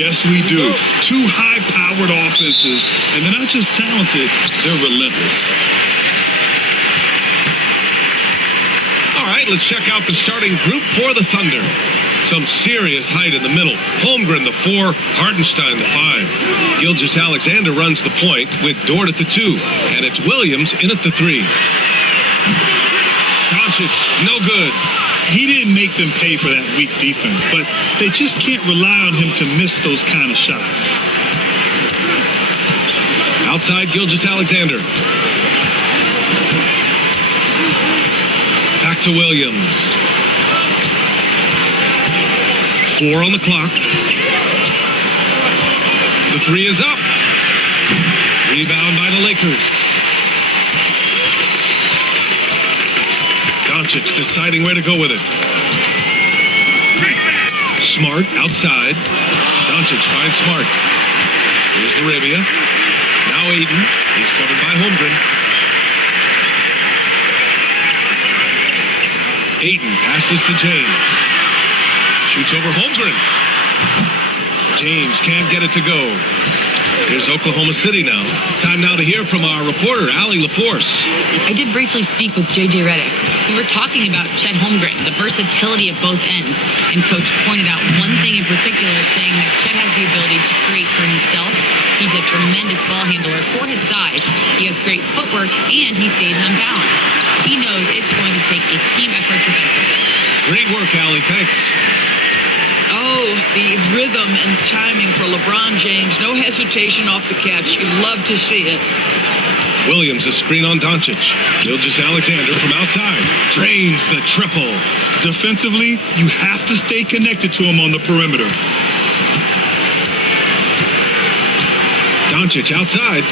Yes, we do. Two high-powered offenses, and they're not just talented, they're relentless. All right, let's check out the starting group for the Thunder. Some serious height in the middle. Holmgren, the 4. Hartenstein, the 5. Gilgeous-Alexander runs the point with Dort at the 2. And it's Williams in at the 3. Doncic, no good. He didn't make them pay for that weak defense, but they just can't rely on him to miss those kind of shots. Outside Gilgeous-Alexander. Back to Williams. 4 on the clock. The 3 is up. Rebound by the Lakers. Doncic deciding where to go with it. Smart outside. Doncic finds Smart. Here's Arabia. Now Aiden. He's covered by Holmgren. Aiden passes to James. Shoots over Holmgren. James can't get it to go. Here's Oklahoma City now. Time now to hear from our reporter, Allie LaForce. I did briefly speak with J.J. Redick. We were talking about Chet Holmgren, the versatility at both ends. And Coach pointed out one thing in particular, saying that Chet has the ability to create for himself. He's a tremendous ball handler for his size. He has great footwork, and he stays on balance. He knows it's going to take a team effort defensively. Great work, Allie. Thanks. Oh, the rhythm and timing for LeBron James. No hesitation off the catch. You love to see it. Williams, a screen on Doncic. Gilgeous-Alexander from outside. Drains the triple. Defensively, you have to stay connected to him on the perimeter. Doncic outside.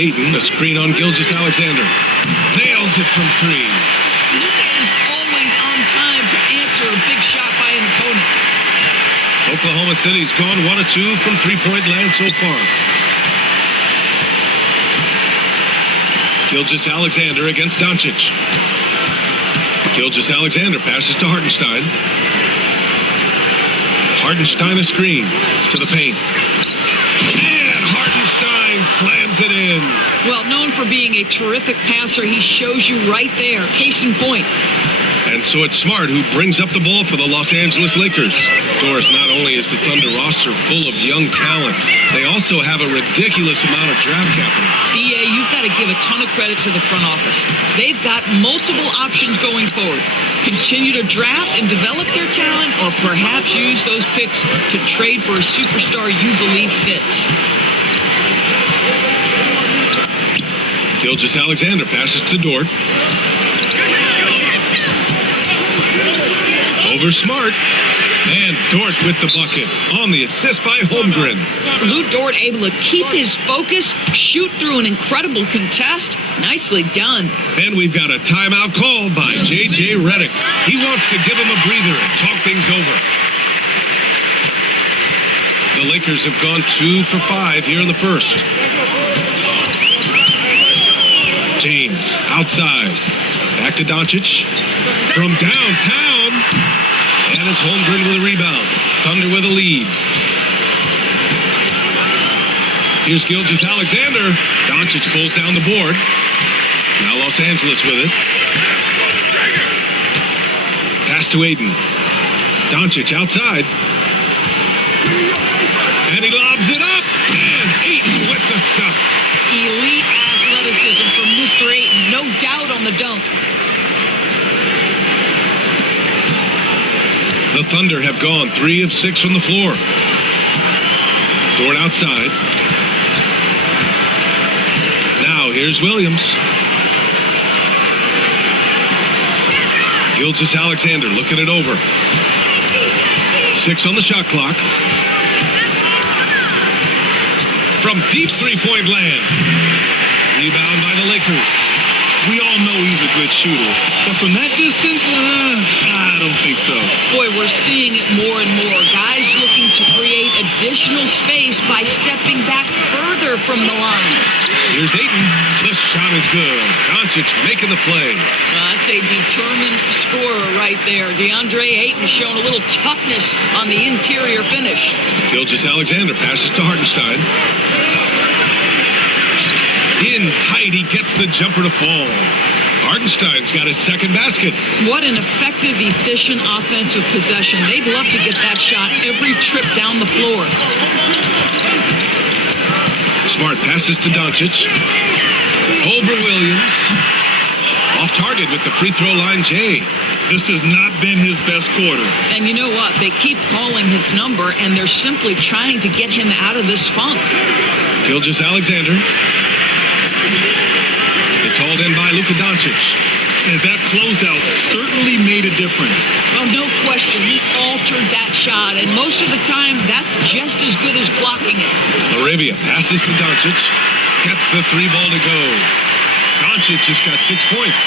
Aiden, a screen on Gilgeous-Alexander. Nails it from 3. Luka is always on time to answer a big shot by an opponent. Oklahoma City's gone 1 of 2 from three-point land so far. Gilgeous-Alexander against Doncic. Gilgeous-Alexander passes to Hartenstein. Hartenstein a screen to the paint. And Hartenstein slams it in. Well, known for being a terrific passer, he shows you right there. Case in point. And so it's Smart who brings up the ball for the Los Angeles Lakers. Doris, not only is the Thunder roster full of young talent, they also have a ridiculous amount of draft capital. BA, you've got to give a ton of credit to the front office. They've got multiple options going forward. Continue to draft and develop their talent, or perhaps use those picks to trade for a superstar you believe fits. Gilgeous-Alexander passes to Dort. Over Smart. And Dort with the bucket on the assist by Holmgren. Lou Dort able to keep his focus, shoot through an incredible contest. Nicely done. And we've got a timeout called by J.J. Redick. He wants to give him a breather and talk things over. The Lakers have gone 2 for 5 here in the first. James outside. Back to Doncic. From downtown. And it's Holmgren with a rebound. Thunder with a lead. Here's Gilgeous-Alexander. Doncic pulls down the board. Now Los Angeles with it. Pass to Aiden. Doncic outside. And he lobs it up. And Aiden with the stuff. Elite athleticism from Mr. Aiden. No doubt on the dunk. The Thunder have gone 3 of 6 from the floor. Dort outside. Now here's Williams. Gilgeous-Alexander looking it over. 6 on the shot clock. From deep three-point land. Rebound by the Lakers. We all know he's a good shooter, but from that distance, I don't think so. Boy, we're seeing it more and more. Guys looking to create additional space by stepping back further together from the line. Here's Ayton. The shot is good. Doncic making the play. That's a determined scorer right there. DeAndre Ayton showing a little toughness on the interior finish. Gilgeous-Alexander passes to Hartenstein. In tight, he gets the jumper to fall. Hartenstein's got his second basket. What an effective, efficient offensive possession. They'd love to get that shot every trip down the floor. Smart passes to Doncic. Over Williams. Off target with the free throw line, Jay. This has not been his best quarter. And you know what? They keep calling his number, and they're simply trying to get him out of this funk. Gilgeous-Alexander. It's hauled in by Luka Doncic. And that closeout certainly made a difference. Well, no question. He altered that shot, and most of the time, that's just as good as blocking it. Laravia passes to Doncic. Gets the three ball to go. Doncic has got 6 points.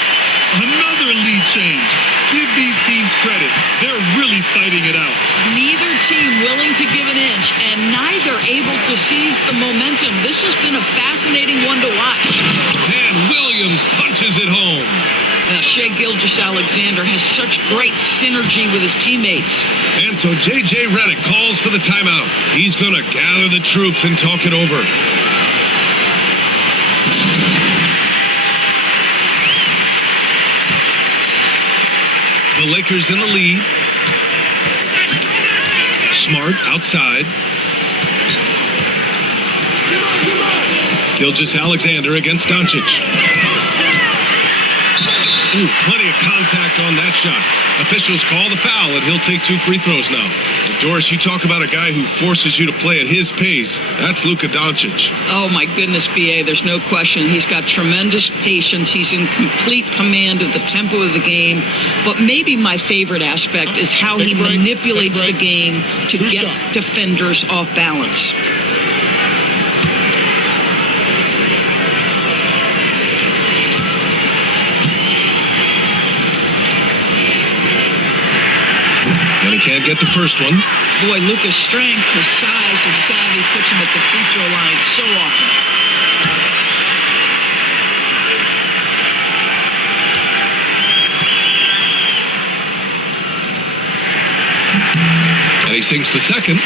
Another lead change. Give these teams credit. They're really fighting it out. Neither team willing to give an inch, and neither able to seize the momentum. This has been a fascinating one to watch. And Williams punches it home. Now, Shai Gilgeous-Alexander has such great synergy with his teammates. And so J.J. Redick calls for the timeout. He's going to gather the troops and talk it over. The Lakers in the lead. Smart outside. Gilgeous-Alexander against Doncic. Ooh, plenty of contact on that shot. Officials call the foul, and he'll take 2 free throws now. Doris, you talk about a guy who forces you to play at his pace. That's Luka Doncic. Oh, my goodness, B.A., there's no question. He's got tremendous patience. He's in complete command of the tempo of the game. But maybe my favorite aspect is how he manipulates the game to get defenders off balance. And he can't get the first one. Boy, Luka's strength, his size, his savvy puts him at the free throw line so often. And he sinks the second.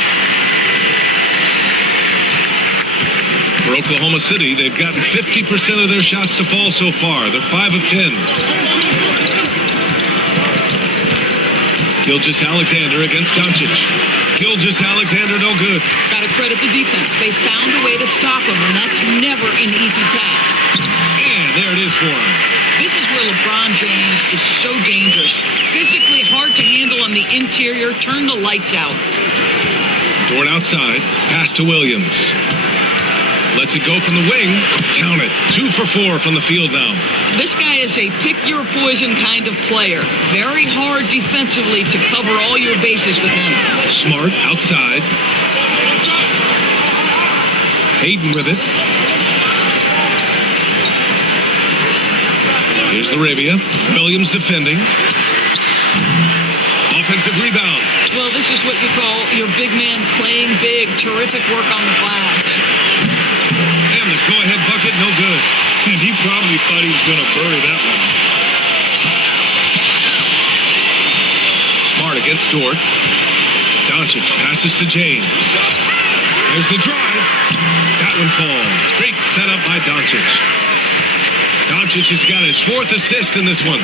For Oklahoma City, they've gotten 50% of their shots to fall so far. They're 5 of 10. Gilgeous-Alexander against Doncic. Gilgeous-Alexander no good. Got to credit the defense. They found a way to stop him, and that's never an easy task. And there it is for him. This is where LeBron James is so dangerous. Physically hard to handle on the interior. Turn the lights out. Dort outside. Pass to Williams. Lets it go from the wing. Count it. 2 for 4 from the field now. This guy is a pick-your-poison kind of player. Very hard defensively to cover all your bases with him. Smart outside. Hayden with it. Here's Laravia. Williams defending. Offensive rebound. Well, this is what you call your big man playing big. Terrific work on the glass. And the go-ahead bucket, no good. And he probably thought he was going to bury that one. Smart against Dort. Doncic passes to James. There's the drive. That one falls. Great setup by Doncic. Doncic has got his 4th assist in this one.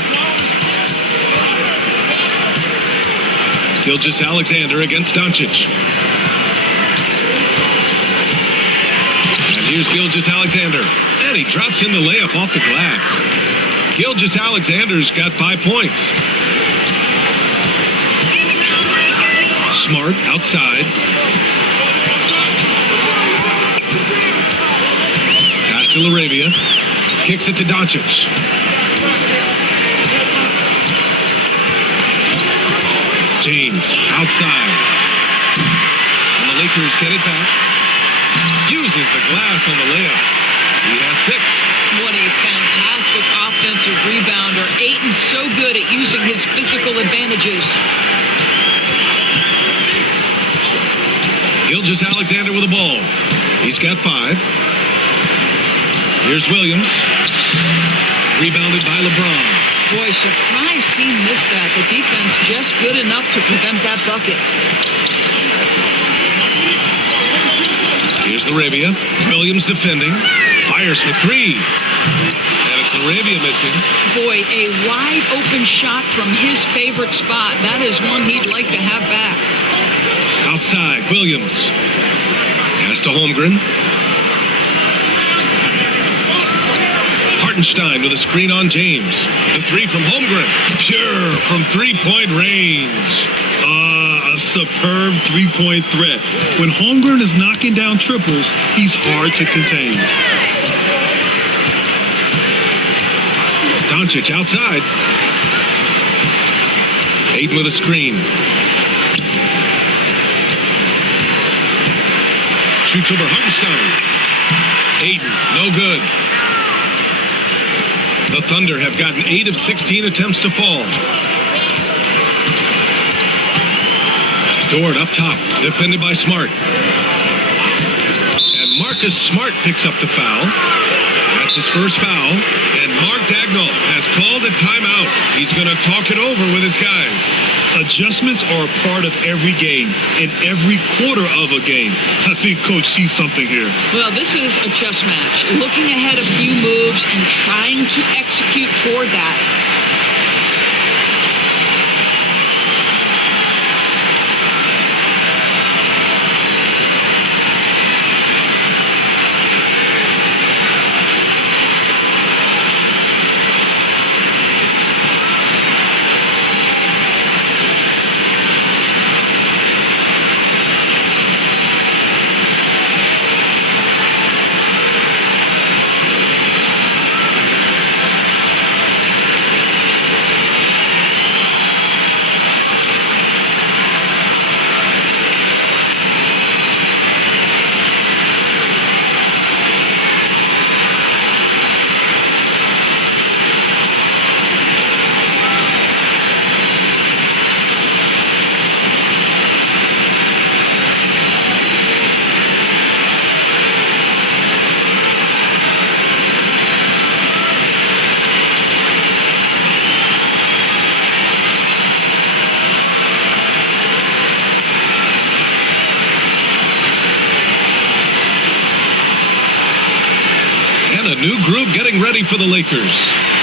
Gilgeous-Alexander against Doncic. And here's Gilgeous-Alexander. And he drops in the layup off the glass. Gilgeous-Alexander's got 5 points. Smart outside. Pass to Laravia. Kicks it to Doncic. James outside. And the Lakers get it back. Uses the glass on the layup. He has 6. What a fantastic offensive rebounder. Ayton's so good at using his physical advantages. Gilgeous-Alexander with the ball. He's got 5. Here's Williams. Rebounded by LeBron. Boy, surprised he missed that. The defense just good enough to prevent that bucket. Here's LaRavia. Williams defending. Fires for three. And it's LaRavia missing. Boy, a wide open shot from his favorite spot. That is one he'd like to have back. Outside, Williams. Pass to Holmgren. Hartenstein with a screen on James. The three from Holmgren. Pure from three-point range. A superb three-point threat. When Holmgren is knocking down triples, he's hard to contain. Doncic outside. Ayton with a screen. Shoots over Hartenstein. Ayton, no good. The Thunder have gotten 8 of 16 attempts to fall. Dort up top, defended by Smart. And Marcus Smart picks up the foul. That's his first foul. And Mark Dagnall has called a timeout. He's going to talk it over with his guys. Adjustments are a part of every game, and every quarter of a game. I think Coach sees something here. Well, this is a chess match. Looking ahead a few moves and trying to execute toward that. New group getting ready for the Lakers.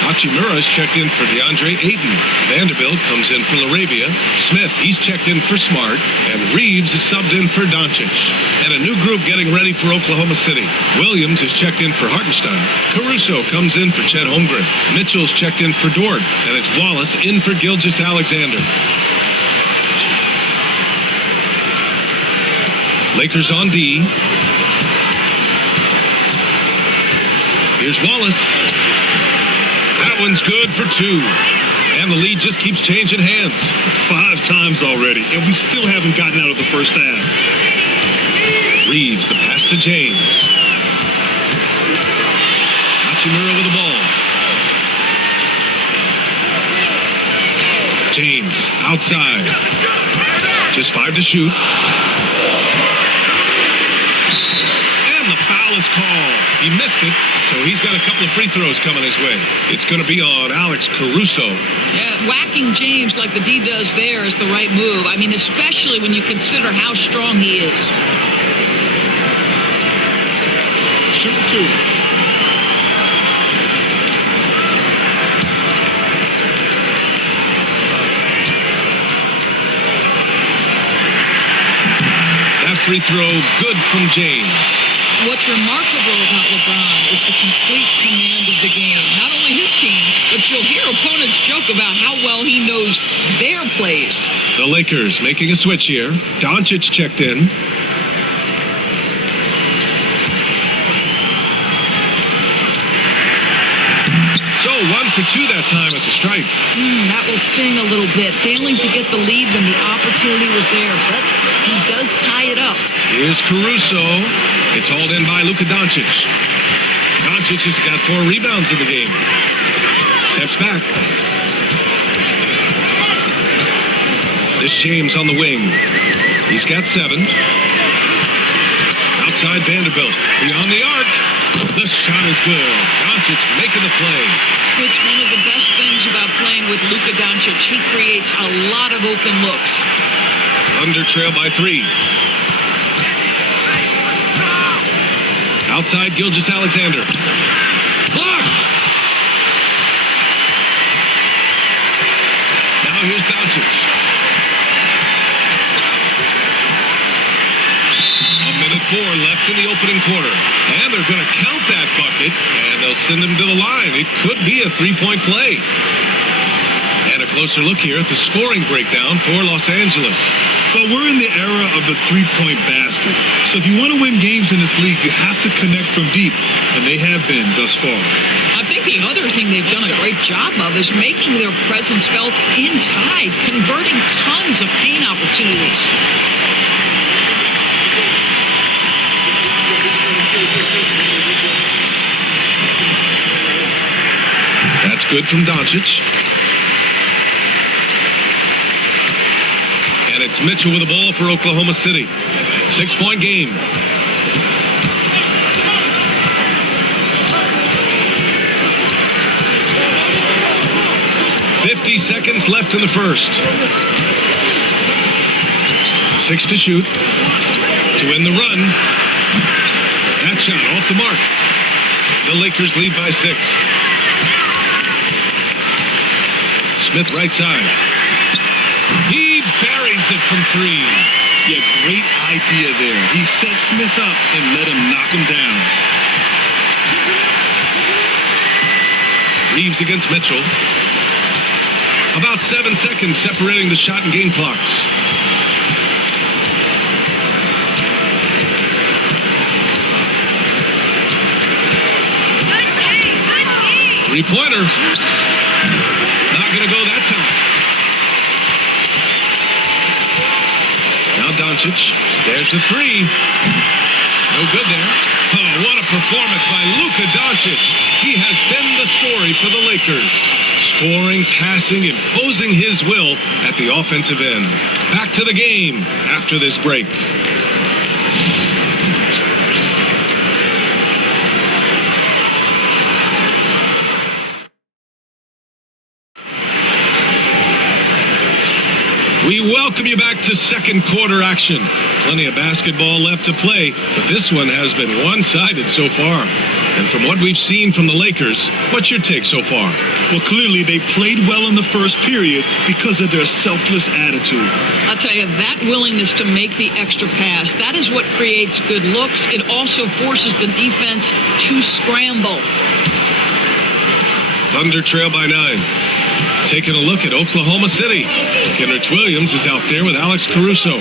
Hachimura's checked in for DeAndre Ayton. Vanderbilt comes in for LaRavia. Smith, he's checked in for Smart. And Reeves is subbed in for Doncic. And a new group getting ready for Oklahoma City. Williams is checked in for Hartenstein. Caruso comes in for Chet Holmgren. Mitchell's checked in for Dort. And it's Wallace in for Gilgeous-Alexander. Lakers on D. Here's Wallace. That one's good for two. And the lead just keeps changing hands. 5 times already, and we still haven't gotten out of the first half. Reeves, the pass to James. Hachimura with the ball. James, outside. Just 5 to shoot. And the foul is called. He missed it, so he's got a couple of free throws coming his way. It's going to be on Alex Caruso. Yeah, whacking James like the D does there is the right move. I mean, especially when you consider how strong he is. Shoot 2. That free throw, good from James. What's remarkable about LeBron is the complete command of the game. Not only his team, but you'll hear opponents joke about how well he knows their plays. The Lakers making a switch here. Doncic checked in. So 1 for 2 that time at the stripe. That will sting a little bit. Failing to get the lead when the opportunity was there, but he does tie it up. Here's Caruso. It's hauled in by Luka Doncic. Doncic has got 4 rebounds in the game. Steps back. This James on the wing. He's got 7. Outside Vanderbilt. Beyond the arc. The shot is good. Doncic making the play. It's one of the best things about playing with Luka Doncic. He creates a lot of open looks. Thunder trail by 3. Outside, Gilgeous-Alexander. Blocked! Now here's Doncic. A minute 4 left in the opening quarter. And they're going to count that bucket, and they'll send him to the line. It could be a 3-point play. And a closer look here at the scoring breakdown for Los Angeles. But we're in the era of the three-point basket. So if you want to win games in this league, you have to connect from deep, and they have been thus far. I think the other thing they've done a great job of is making their presence felt inside, converting tons of paint opportunities. That's good from Doncic. And it's Mitchell with the ball for Oklahoma City. 6-point game. .50 seconds left in the first. 6 to shoot. To win the run. That shot off the mark. The Lakers lead by 6. Smith right side. He buries it from 3. Yeah, great idea there. He set Smith up and let him knock him down. Reeves against Mitchell. About 7 seconds separating the shot and game clocks. Three-pointer. Not going to go that time. Now Doncic. There's the 3. No good there. Oh, what a performance by Luka Doncic. He has been the story for the Lakers. Scoring, passing, imposing his will at the offensive end. Back to the game after this break. We welcome you back to second quarter action. Plenty of basketball left to play, but this one has been one-sided so far. And from what we've seen from the Lakers, what's your take so far? Well, clearly they played well in the first period because of their selfless attitude. I'll tell you, that willingness to make the extra pass, that is what creates good looks. It also forces the defense to scramble. Thunder trail by 9. Taking a look at Oklahoma City. Kenrich Williams is out there with Alex Caruso.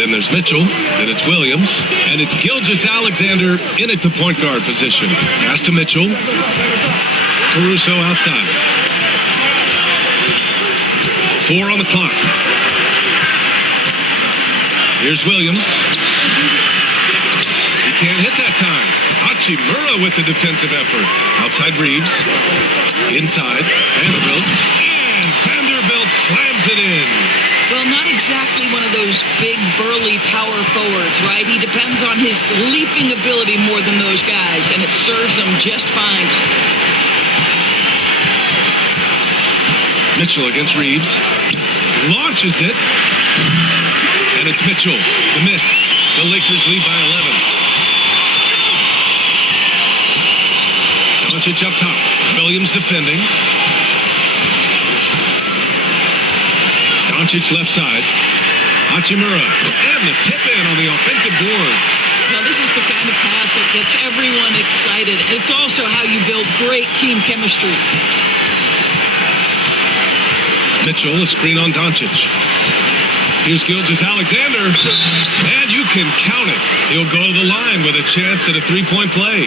Then there's Mitchell. Then it's Williams. And it's Gilgeous-Alexander in at the point guard position. Pass to Mitchell. Caruso outside. 4 on the clock. Here's Williams. He can't hit that time. Hachimura with the defensive effort. Outside Reeves. Inside. Vanderbilt. And Vanderbilt slams it in. Well, not exactly one of those big, burly power forwards, right? He depends on his leaping ability more than those guys, and it serves him just fine. Mitchell against Reeves. Launches it. And it's Mitchell. The miss. The Lakers lead by 11. Doncic up top. Williams defending. Doncic left side. Hachimura. And the tip in on the offensive boards. Now, this is the kind of pass that gets everyone excited. It's also how you build great team chemistry. Mitchell, a screen on Doncic. Here's Gilgeous-Alexander. And you can count it. He'll go to the line with a chance at a 3-point play.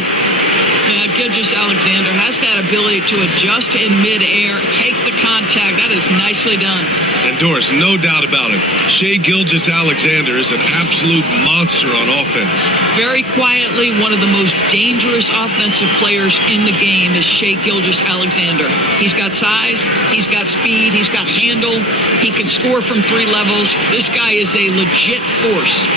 Now, Gilgeous-Alexander has that ability to adjust in midair, take the contact. That is nicely done. And Doris, no doubt about it, Shai Gilgeous-Alexander is an absolute monster on offense. Very quietly, one of the most dangerous offensive players in the game is Shai Gilgeous-Alexander. He's got size, he's got speed, he's got handle, he can score from 3 levels. This guy is a legit force.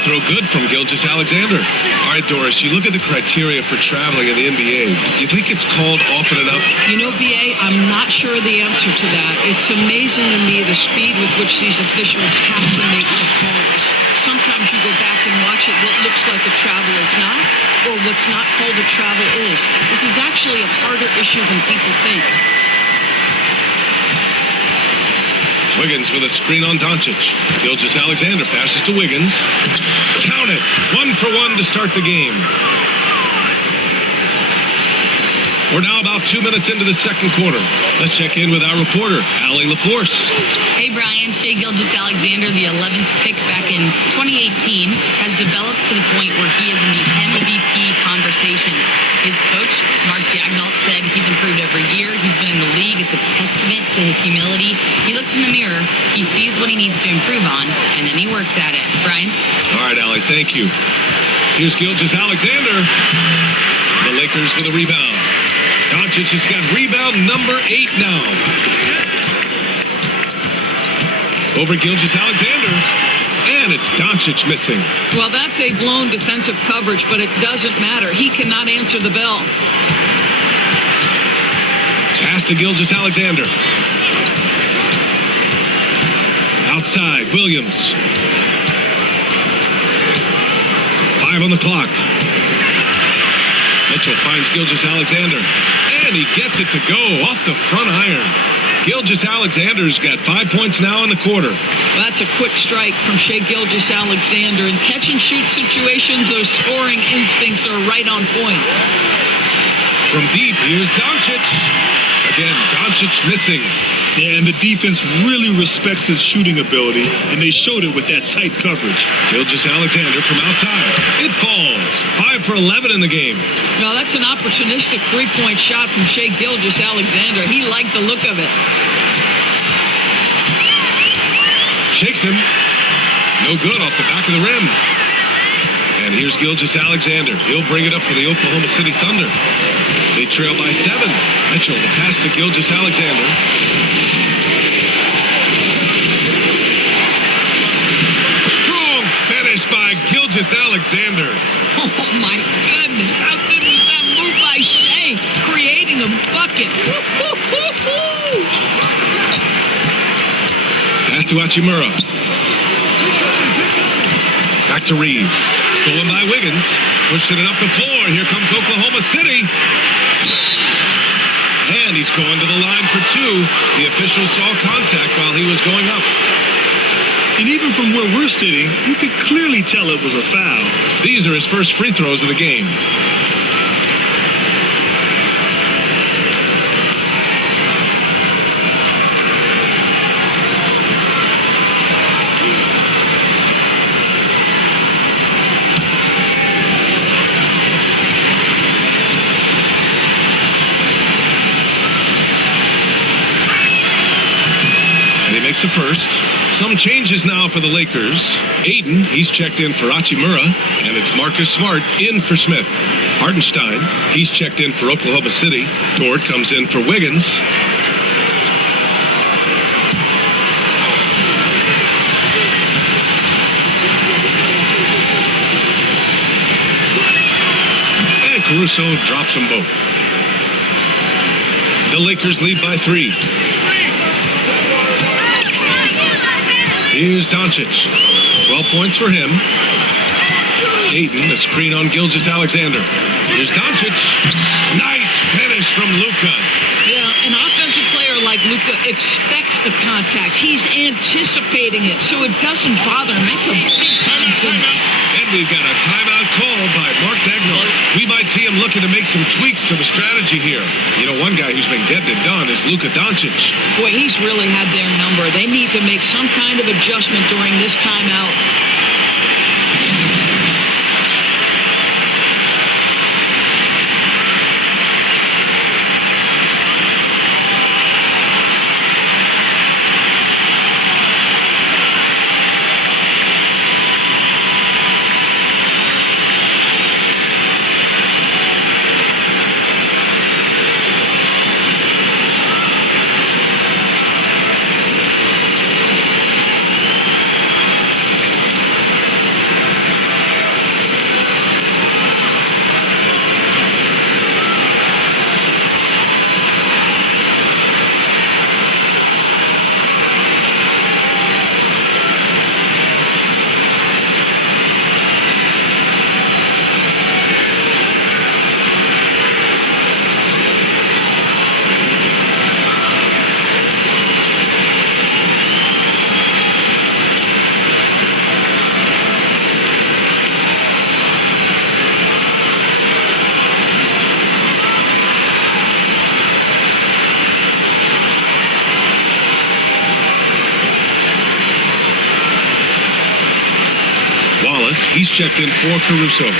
throw good from Gilgeous-Alexander. All right, Doris, you look at the criteria for traveling in the NBA. You think it's called often enough? You know, B.A., I'm not sure the answer to that. It's amazing to me the speed with which these officials have to make the calls. Sometimes you go back and watch it, what looks like a travel is not, or what's not called a travel is. This is actually a harder issue than people think. Wiggins with a screen on Doncic. Gilgeous-Alexander passes to Wiggins. Count it. 1 for 1 to start the game. We're now about 2 minutes into the second quarter. Let's check in with our reporter, Allie LaForce. Hey, Brian. Shai Gilgeous-Alexander, the 11th pick back in 2018, has developed to the point where he is in the MVP conversation. His coach, Mark Daignault, said he's improved every year. He's been in the league. It's a testament to his humility. He looks in the mirror, he sees what he needs to improve on, and then he works at it. Brian? All right, Allie, thank you. Here's Gilgeous-Alexander. The Lakers with a rebound. Doncic has got rebound number 8 now. Over Gilgeous-Alexander. And it's Doncic missing. Well, that's a blown defensive coverage, but it doesn't matter. He cannot answer the bell. Pass to Gilgeous-Alexander. Outside, Williams. 5 on the clock. Mitchell finds Gilgeous-Alexander. And he gets it to go off the front iron. Gilgeous-Alexander's got 5 points now in the quarter. That's a quick strike from Shai Gilgeous-Alexander. In catch-and-shoot situations, those scoring instincts are right on point. From deep, here's Doncic. Again, Doncic missing. Yeah, and the defense really respects his shooting ability, and they showed it with that tight coverage. Gilgeous-Alexander from outside. It falls. 5 for 11 in the game. Well, that's an opportunistic three-point shot from Shai Gilgeous-Alexander. He liked the look of it. Shakes him. No good off the back of the rim. And here's Gilgeous-Alexander. He'll bring it up for the Oklahoma City Thunder. They trail by 7. Mitchell, the pass to Gilgeous-Alexander. Strong finish by Gilgeous-Alexander. Oh, my goodness. How good was that move by Shai? Creating a bucket. Woo-hoo-hoo-hoo. Pass to Hachimura. Back to Reeves. Stolen by Wiggins. Pushing it up the floor. Here comes Oklahoma City. And he's going to the line for 2. The official saw contact while he was going up. And even from where we're sitting, you could clearly tell it was a foul. These are his first free throws of the game. Makes the first. Some changes now for the Lakers. Aiden, he's checked in for Hachimura, and it's Marcus Smart in for Smith. Hartenstein, he's checked in for Oklahoma City. Dort comes in for Wiggins. And Caruso drops them both. The Lakers lead by 3. Here's Doncic. 12 points for him. Aiden, a screen on Gilgeous-Alexander. Here's Doncic. Nice finish from Luka. Yeah, an offensive player like Luka expects the contact. He's anticipating it, so it doesn't bother him. That's a big-time thing. And we've got a timeout call by Mark Daignault. We might see him looking to make some tweaks to the strategy here. You know, one guy who's been getting it done is Luka Doncic. Boy, he's really had their number. They need to make some kind of adjustment during this timeout. Wallace. He's checked in for Caruso.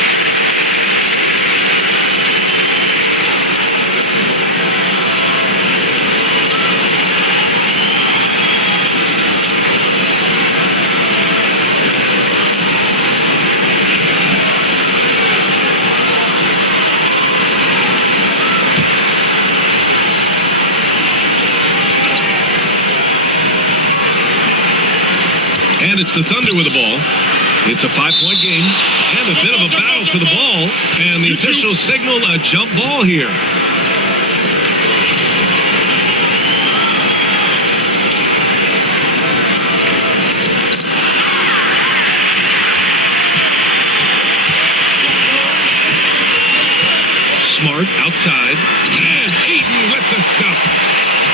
And it's the Thunder with the ball. It's a 5-point game and a bit of a battle for the ball. And the officials signal a jump ball here. Smart outside. And Ayton with the stuff.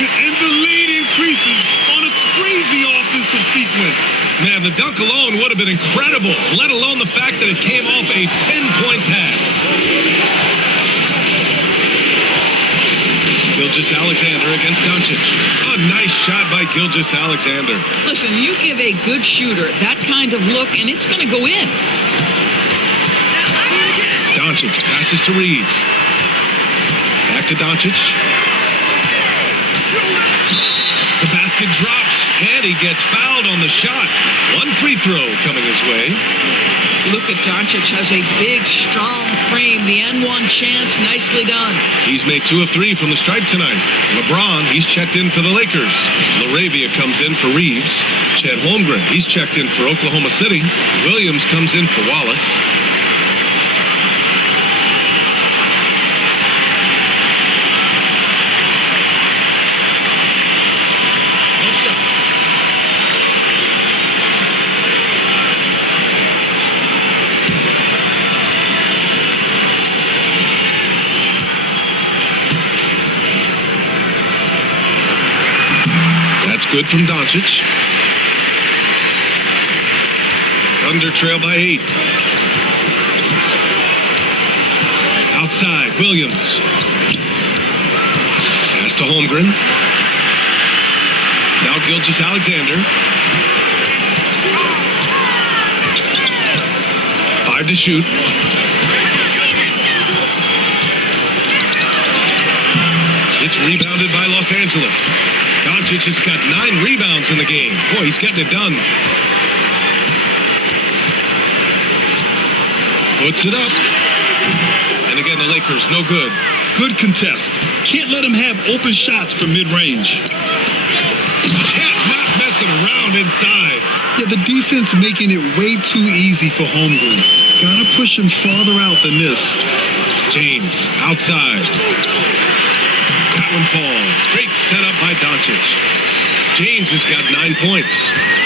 And the lead increases on a crazy offensive sequence. Man, the dunk alone would have been incredible, let alone the fact that it came off a pinpoint pass. Gilgeous-Alexander against Doncic. A nice shot by Gilgeous-Alexander. Listen, you give a good shooter that kind of look, and it's going to go in. Doncic passes to Reeves. Back to Doncic. The basket drops, and he gets fouled on the shot. One free throw coming his way. Look at Doncic, has a big, strong frame. The N1 chance, nicely done. He's made 2 of 3 from the stripe tonight. LeBron, he's checked in for the Lakers. Laravia comes in for Reeves. Chet Holmgren, he's checked in for Oklahoma City. Williams comes in for Wallace. Good from Doncic. Thunder trail by 8. Outside, Williams. Pass to Holmgren. Now Gilgeous-Alexander. 5 to shoot. It's rebounded by Los Angeles. Doncic has got 9 rebounds in the game. Boy, he's getting it done. Puts it up. And again, the Lakers, no good. Good contest. Can't let him have open shots from mid-range. Chet not messing around inside. Yeah, the defense making it way too easy for Holmgren. Gotta push him farther out than this. James, outside. That one falls. Great setup by Doncic. James has got 9 points.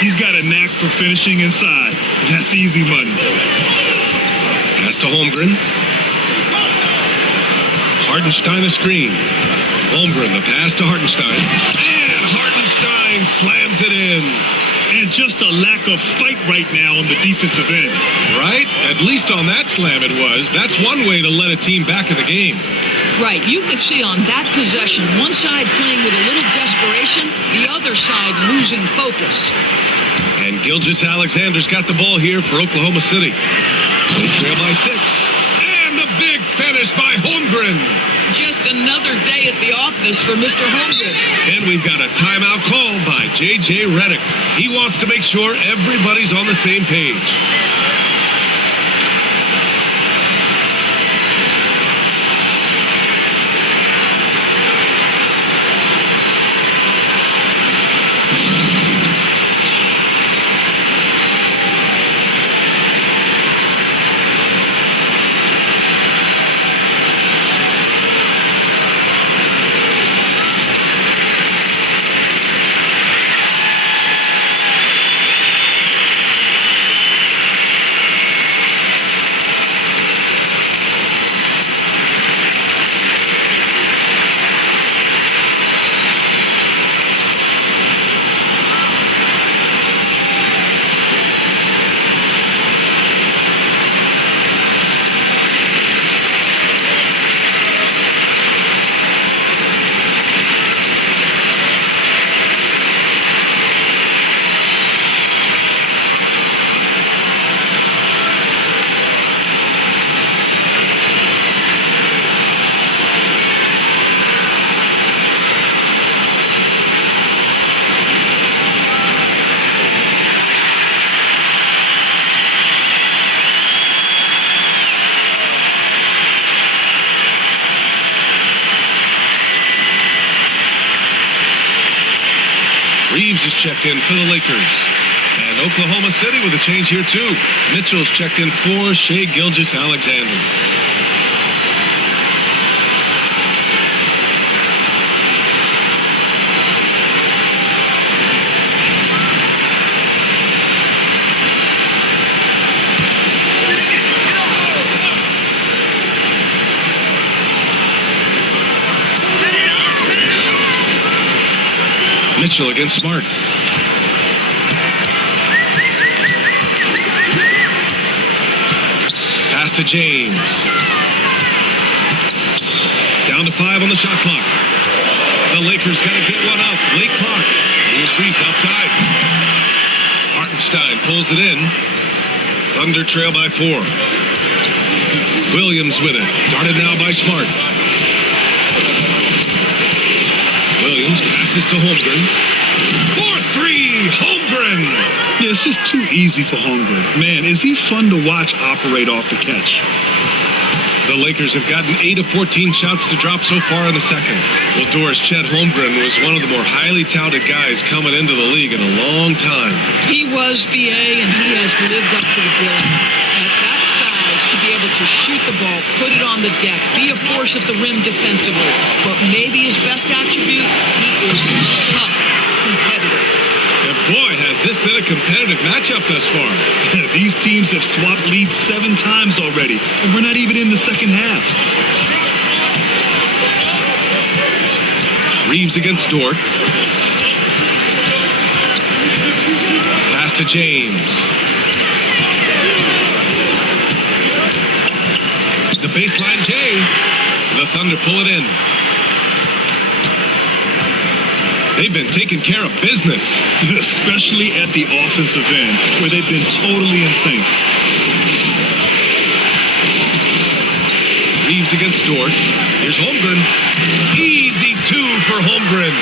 He's got a knack for finishing inside. That's easy money. Pass to Holmgren. Hartenstein a screen. Holmgren, the pass to Hartenstein. And Hartenstein slams it in. And just a lack of fight right now on the defensive end. Right? At least on that slam it was. That's one way to let a team back in the game. Right, you could see on that possession, one side playing with a little desperation, the other side losing focus. And Gilgeous-Alexander's got the ball here for Oklahoma City. They trail by 6. And the big finish by Holmgren. Just another day at the office for Mr. Holmgren. And we've got a timeout called by J.J. Redick. He wants to make sure everybody's on the same page. Reeves is checked in for the Lakers. And Oklahoma City with a change here, too. Mitchell's checked in for Shai Gilgeous-Alexander. Mitchell against Smart. Pass to James. Down to 5 on the shot clock. The Lakers got to get one up. Late clock. Here's Reeves outside. Hartenstein pulls it in. Thunder trail by 4. Williams with it. Guarded now by Smart. Williams passes to Holmgren. 4-3, Holmgren! Yeah, it's just too easy for Holmgren. Man, is he fun to watch operate off the catch. The Lakers have gotten 8 of 14 shots to drop so far in the second. Well, Doris, Chet Holmgren was one of the more highly touted guys coming into the league in a long time. He was, BA, and he has lived up to the billing. At that size, to be able to shoot the ball, put it on the deck, be a force at the rim defensively. But maybe his best attribute, he is a tough competitor. And boy, has this been a competitive matchup thus far. These teams have swapped leads 7 times already, and we're not even in the second half. Reeves against Dort. Pass to James. The baseline J. The Thunder pull it in. They've been taking care of business. Especially at the offensive end, where they've been totally in sync. Reeves against Dort. Here's Holmgren. Easy 2 for Holmgren.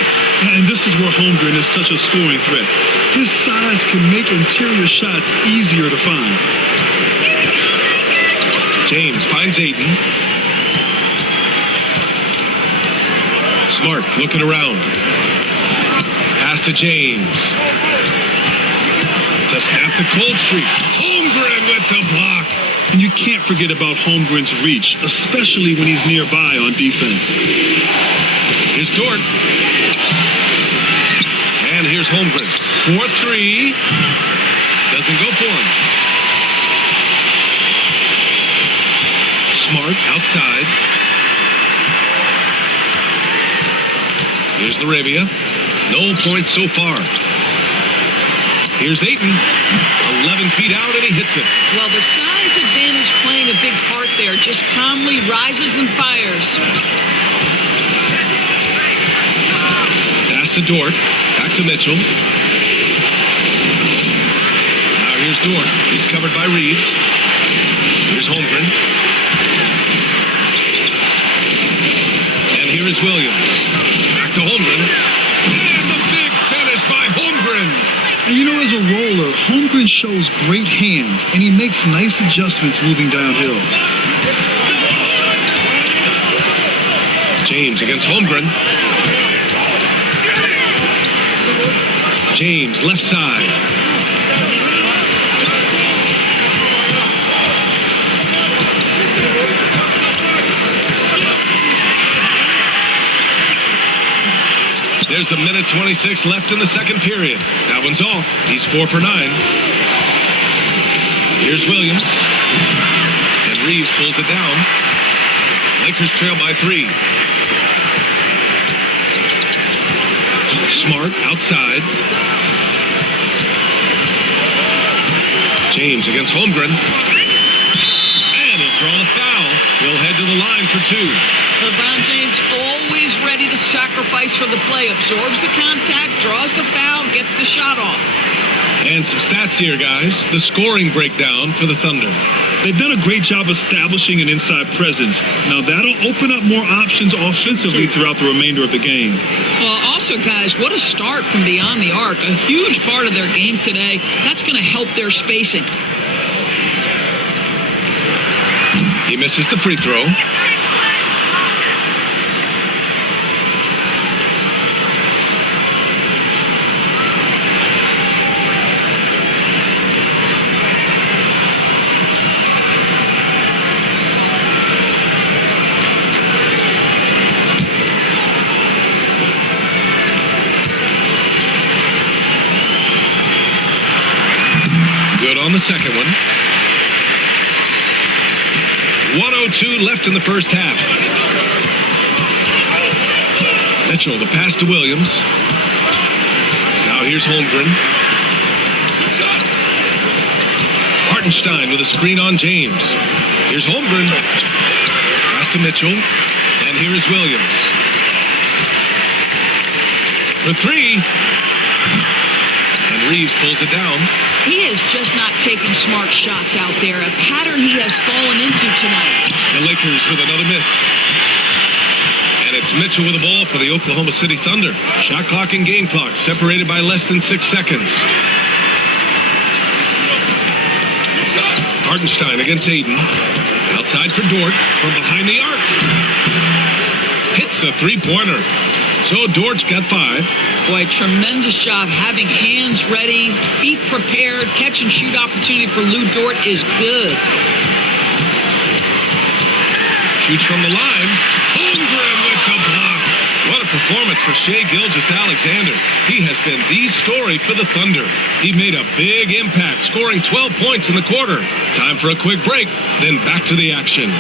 And this is where Holmgren is such a scoring threat. His size can make interior shots easier to find. James finds Ayton. Smart looking around. Pass to James. To snap the cold streak. Holmgren with the block. And you can't forget about Holmgren's reach, especially when he's nearby on defense. Here's Dort. And here's Holmgren. 4-3. Doesn't go for him. Smart outside. Here's Laravia. No points so far. Here's Ayton. 11 feet out, and he hits it. Well, the size advantage playing a big part there. Just calmly rises and fires. Pass to Dort. Back to Mitchell. Now here's Dort. He's covered by Reeves. Here's Holmgren. And here is Williams. Back to Holmgren. And the big finish by Holmgren. And you know, as a roller, Holmgren shows great hands, and he makes nice adjustments moving downhill. James against Holmgren. James, left side. There's a minute 26 left in the second period. That one's off. He's 4 for 9. Here's Williams. And Reeves pulls it down. Lakers trail by 3. Smart outside. James against Holmgren. And he'll draw the foul. He'll head to the line for 2. LeBron James always ready to sacrifice for the play. Absorbs the contact, draws the foul, gets the shot off. And some stats here, guys. The scoring breakdown for the Thunder. They've done a great job establishing an inside presence. Now that'll open up more options offensively throughout the remainder of the game. Well, also, guys, what a start from beyond the arc. A huge part of their game today. That's going to help their spacing. He misses the free throw. on the second one. 1:02 left in the first half. Mitchell, the pass to Williams. Now here's Holmgren. Hartenstein with a screen on James. Here's Holmgren. Pass to Mitchell. And here is Williams. For three. And Reeves pulls it down. He is just not taking smart shots out there, a pattern he has fallen into tonight. The Lakers with another miss. And it's Mitchell with the ball for the Oklahoma City Thunder. Shot clock and game clock separated by less than 6 seconds. Hartenstein against Ayton. Outside for Dort from behind the arc. Hits a three-pointer. So Dort's got 5. Boy, tremendous job having hands ready, feet prepared. Catch and shoot opportunity for Lou Dort is good. Shoots from the line. Holmgren with the block. What a performance for Shai Gilgeous-Alexander. He has been the story for the Thunder. He made a big impact, scoring 12 points in the quarter. Time for a quick break, then back to the action.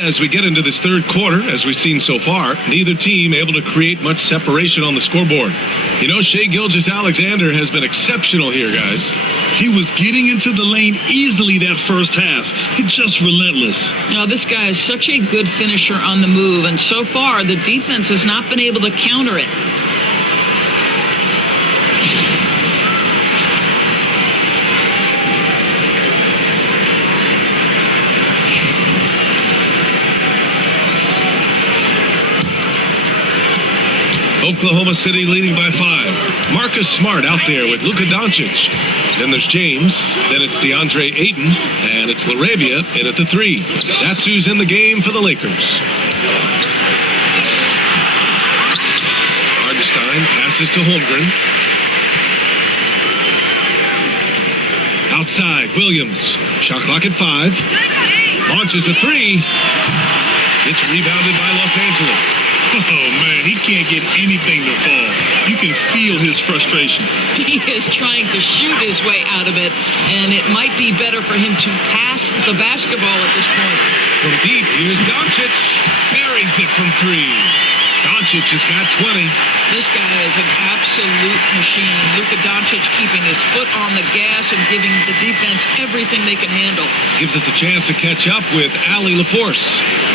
As we get into this third quarter, as we've seen so far, neither team able to create much separation on the scoreboard. You know, Shai Gilgeous-Alexander has been exceptional here, guys. He was getting into the lane easily that first half. Just relentless. Now, this guy is such a good finisher on the move, and so far the defense has not been able to counter it. Oklahoma City leading by 5. Marcus Smart out there with Luka Doncic. Then there's James. Then it's DeAndre Ayton. And it's LaRavia in at the 3. That's who's in the game for the Lakers. Hartenstein passes to Holmgren. Outside, Williams. Shot clock at 5. Launches a 3. It's rebounded by Los Angeles. Oh, man, he can't get anything to fall. You can feel his frustration. He is trying to shoot his way out of it, and it might be better for him to pass the basketball at this point. From deep, here's Doncic. Buries it from 3. Doncic has got 20. This guy is an absolute machine. Luka Doncic keeping his foot on the gas and giving the defense everything they can handle. Gives us a chance to catch up with Allie LaForce.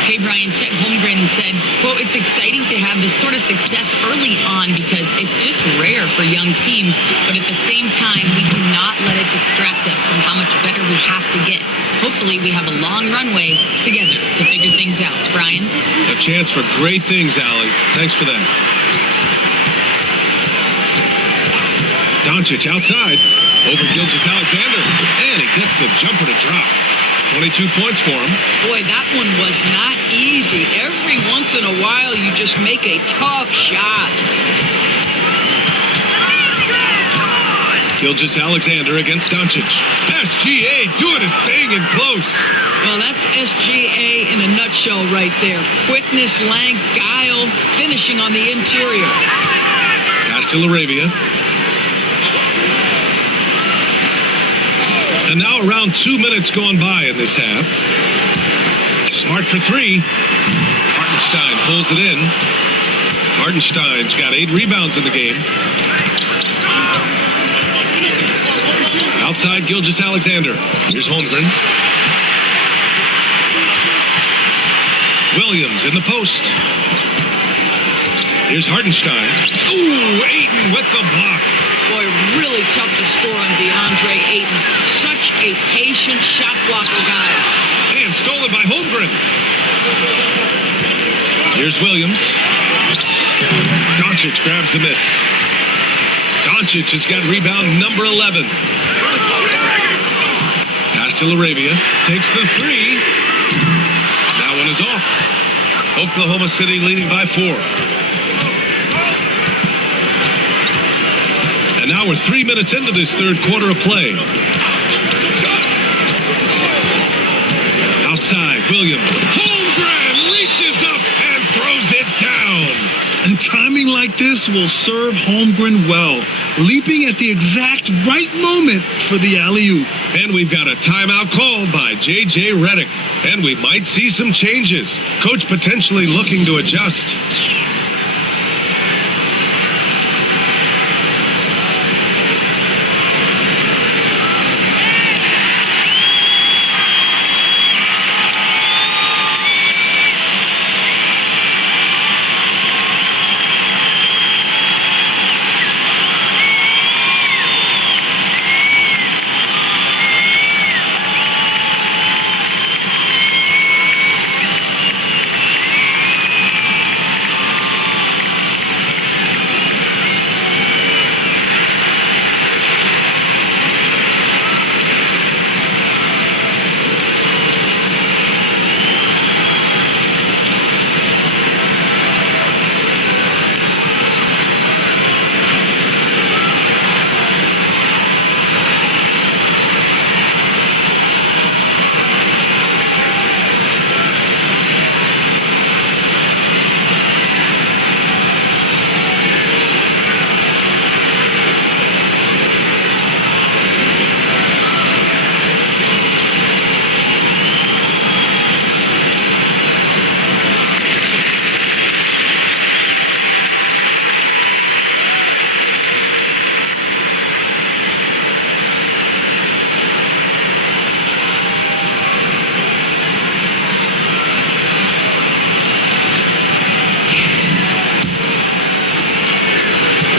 Hey, Brian, Chet Holmgren said, quote, "It's exciting to have this sort of success early on because it's just rare for young teams, but at the same time, we cannot let it distract us from how much better we have to get. Hopefully, we have a long runway together to figure things out." Brian? A chance for great things, Allie. Thanks for that. Doncic outside. Over Gilgeous-Alexander. And he gets the jumper to drop. 22 points for him. Boy, that one was not easy. Every once in a while, you just make a tough shot. Gilgeous-Alexander against Doncic. SGA doing his thing in close. Well, that's SGA in a nutshell right there. Quickness, length, guile, finishing on the interior. Pass to LaRavia. And now around 2 minutes gone by in this half. Smart for three. Hartenstein pulls it in. Hartenstein's got 8 rebounds in the game. Outside Gilgeous-Alexander. Here's Holmgren. Williams in the post. Here's Hartenstein. Ooh, Ayton with the block. Boy, really tough to score on DeAndre Ayton. Such a patient shot blocker, guys. And stolen by Holmgren. Here's Williams. Doncic grabs the miss. Doncic has got rebound number 11. Pass to LaRavia. Takes the three. That one is off. Oklahoma City leading by 4. And now we're 3 minutes into this third quarter of play. Outside, Williams. Holmgren reaches up and throws it down. And timing like this will serve Holmgren well, leaping at the exact right moment for the alley-oop. And we've got a timeout called by J.J. Redick. And we might see some changes. Coach potentially looking to adjust.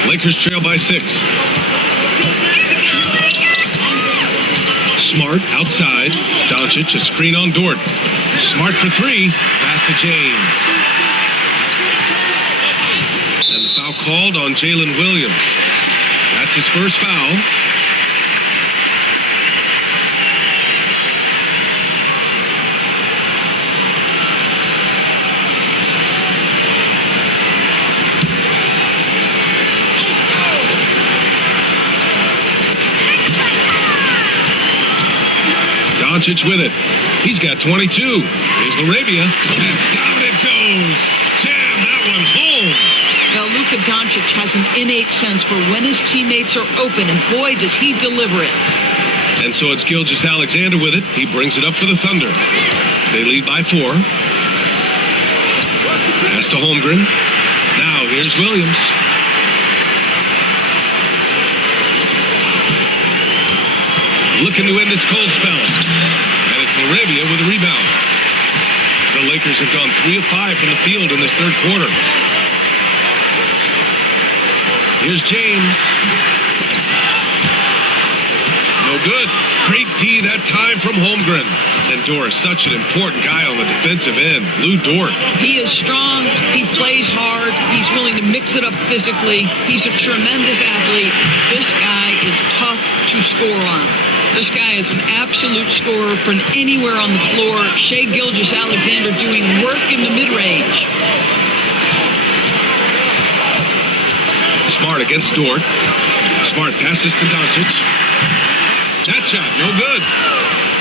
Lakers trail by 6. Smart outside. Doncic, a screen on Dort. Smart for three. Pass to James. And the foul called on Jalen Williams. That's his first foul. Doncic with it. He's got 22. Here's LaRavia. And down it goes. Jam that one home. Now, Luka Doncic has an innate sense for when his teammates are open, and boy, does he deliver it. And so it's Gilgeous-Alexander with it. He brings it up for the Thunder. They lead by 4. Pass to Holmgren. Now here's Williams. Looking to end this cold spell. And it's LaRavia with a rebound. The Lakers have gone 3 of 5 from the field in this third quarter. Here's James. No good. Great D that time from Holmgren. And Dort is such an important guy on the defensive end. Lou Dort. He is strong. He plays hard. He's willing to mix it up physically. He's a tremendous athlete. This guy is tough to score on. This guy is an absolute scorer from anywhere on the floor. Shai Gilgeous-Alexander doing work in the mid-range. Smart against Dort. Smart passes to Doncic. That shot, no good.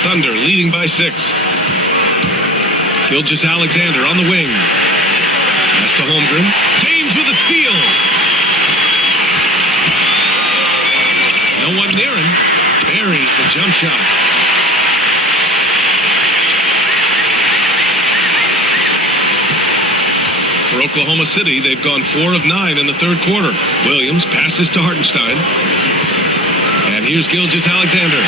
Thunder leading by 6. Gilgeous-Alexander on the wing. Pass to Holmgren. James with a steal. No one near him. Bear buries the jump shot. For Oklahoma City, they've gone 4 of 9 in the third quarter. Williams passes to Hartenstein. And here's Gilgeous-Alexander.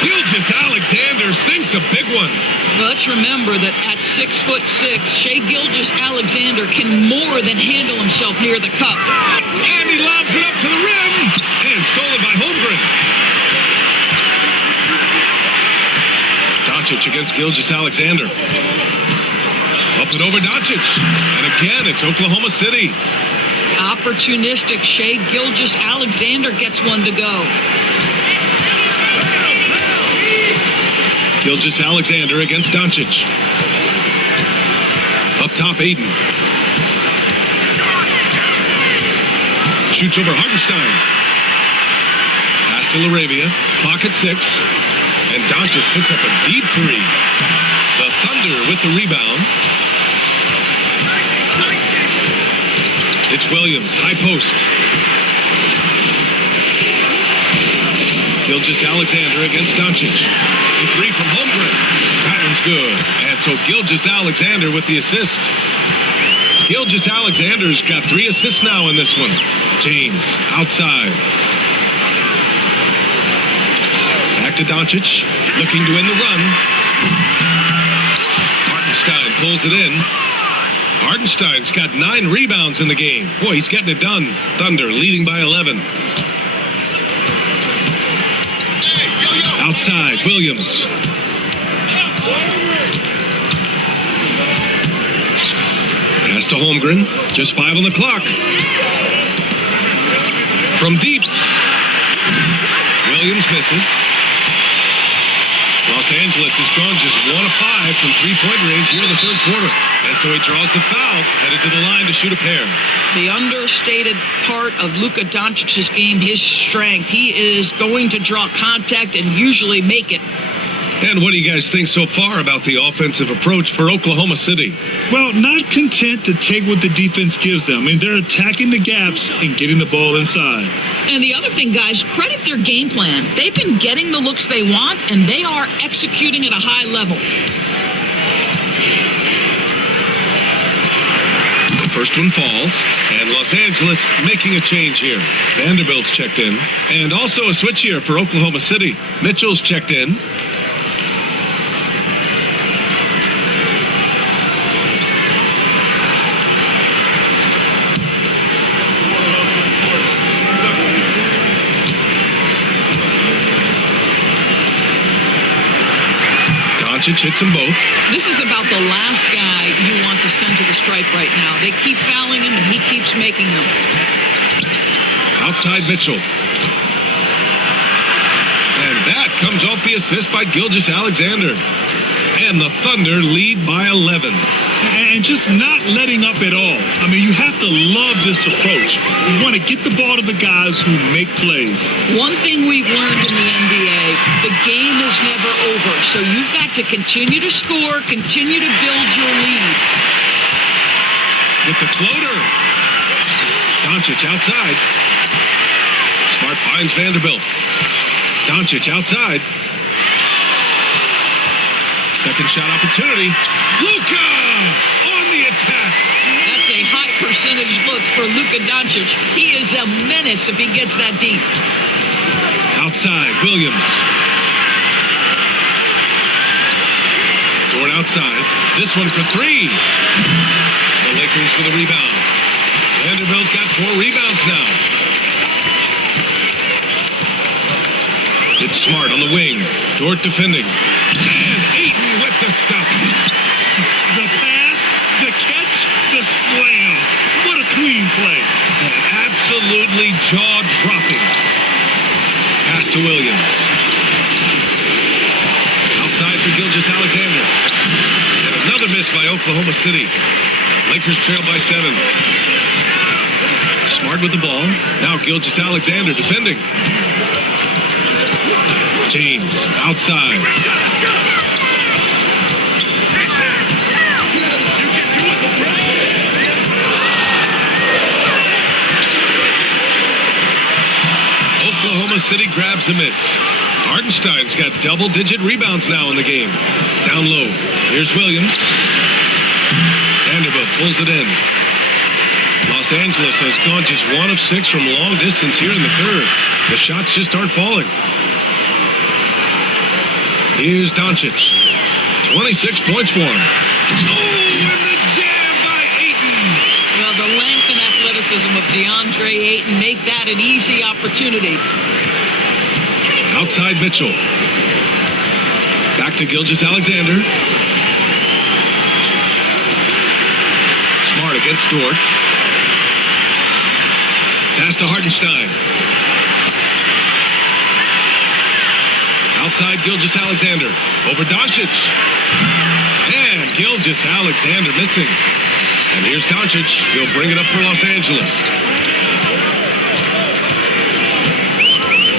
Gilgeous-Alexander sinks a big one. Well, let's remember that at 6'6", Shai Gilgeous-Alexander can more than handle himself near the cup. And he lobs it up to the rim. And stolen by Holmgren. Doncic against Gilgeous-Alexander. Up and over Doncic. And again, it's Oklahoma City. Opportunistic Shai Gilgeous-Alexander gets one to go. Gilgeous-Alexander against Doncic. Up top, Aiden. Shoots over Hartenstein. Pass to LaRavia. Clock at 6. And Doncic puts up a deep 3. The Thunder with the rebound. It's Williams, high post. Gilgeous-Alexander against Doncic. A 3 from Holmgren. That one's good. And so Gilgeous-Alexander with the assist. Gilgeous-Alexander's got 3 assists now in this one. James, outside. Back to Doncic, looking to end the run. Hartenstein pulls it in. Hartenstein's got 9 rebounds in the game. Boy, he's getting it done. Thunder leading by 11. Outside, Williams. Pass to Holmgren. Just 5 on the clock. From deep. Williams misses. Los Angeles has gone just 1 of 5 from 3-point range here in the third quarter. And so he draws the foul, headed to the line to shoot a pair. The understated part of Luka Doncic's game, his strength. He is going to draw contact and usually make it. And what do you guys think so far about the offensive approach for Oklahoma City? Well, not content to take what the defense gives them. I mean, they're attacking the gaps and getting the ball inside. And the other thing, guys, credit their game plan. They've been getting the looks they want, and they are executing at a high level. The first one falls, and Los Angeles making a change here. Vanderbilt's checked in, and also a switch here for Oklahoma City. Mitchell's checked in. Doncic hits them both. This is about the last guy you want to send to the stripe right now. They keep fouling him, and he keeps making them. Outside Mitchell. And that comes off the assist by Gilgeous-Alexander. And the Thunder lead by 11. And just not letting up at all. I mean, you have to love this approach. You want to get the ball to the guys who make plays. One thing we've learned in the NBA, the game is never over. So you've got to continue to score, continue to build your lead. With the floater. Doncic outside. Smart finds Vanderbilt. Doncic outside. Second shot opportunity. Luka on the attack. That's a high percentage look for Luka Doncic. He is a menace if he gets that deep. Outside, Williams. Dort outside. This one for 3. The Lakers with a rebound. Vanderbilt's got 4 rebounds now. It's Smart on the wing. Dort defending. And Ayton with the stuff. The pass, the catch, the slam. What a clean play. And absolutely jaw-dropping. Pass to Williams. Outside for Gilgeous-Alexander. And another miss by Oklahoma City. Lakers trail by 7. Smart with the ball. Now Gilgeous-Alexander defending. James outside. City grabs a miss. Hartenstein's got double-digit rebounds now in the game. Down low. Here's Williams. Vanderbilt pulls it in. Los Angeles has gone just 1 of 6 from long distance here in the third. The shots just aren't falling. Here's Doncic. 26 points for him. Oh, and the jam by Ayton. Well, the length and athleticism of DeAndre Ayton make that an easy opportunity. Outside Mitchell. Back to Gilgeous-Alexander. Smart against Dort. Pass to Hartenstein. Outside Gilgeous-Alexander. Over Doncic. And Gilgeous-Alexander missing. And here's Doncic. He'll bring it up for Los Angeles.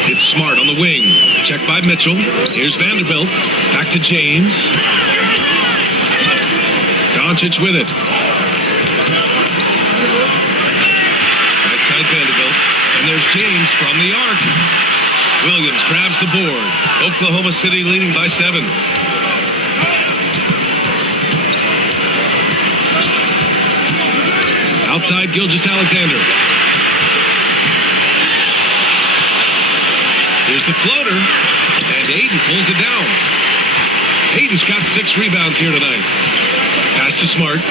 It's Smart on the wing. Checked by Mitchell. Here's Vanderbilt. Back to James. Doncic with it. Right side Vanderbilt. And there's James from the arc. Williams grabs the board. Oklahoma City leading by 7. Outside Gilgeous-Alexander. Here's the floater. And Ayton pulls it down. Ayton's got 6 rebounds here tonight. Pass to Smart.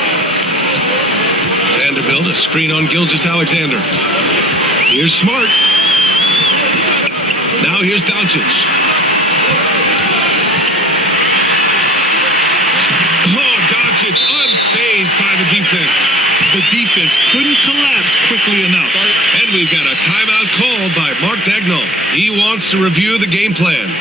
Vanderbilt, a screen on Gilgeous-Alexander. Here's Smart. Now here's Doncic. Oh, Doncic unfazed by the defense. The defense couldn't collapse quickly enough. And we've got a timeout called by Mark Dagnall. He wants to review the game plan.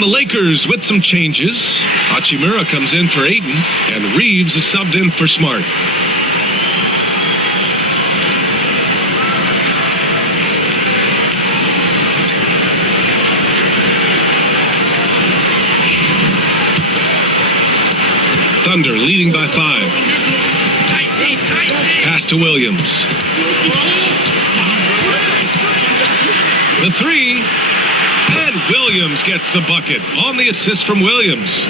The Lakers with some changes. Hachimura comes in for Ayton, and Reeves is subbed in for Smart. Thunder leading by 5. Pass to Williams. The 3. And Williams gets the bucket on the assist from Williams.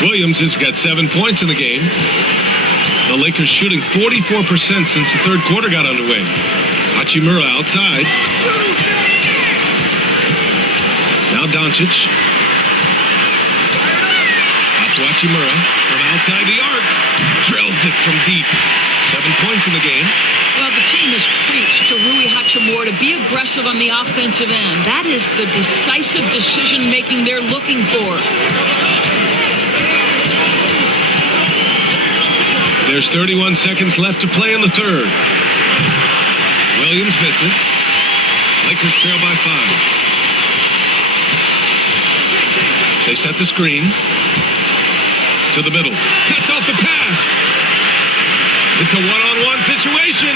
Williams has got 7 points in the game. The Lakers shooting 44% since the third quarter got underway. Hachimura outside. Now Doncic. Out to Hachimura from outside the arc. Drills it from deep. 7 points in the game. Well, the team has preached to Rui Hachimura to be aggressive on the offensive end. That is the decisive decision-making they're looking for. There's 31 seconds left to play in the third. Williams misses. Lakers trail by 5. They set the screen. To the middle. Cuts off the pass. It's a one-on-one situation.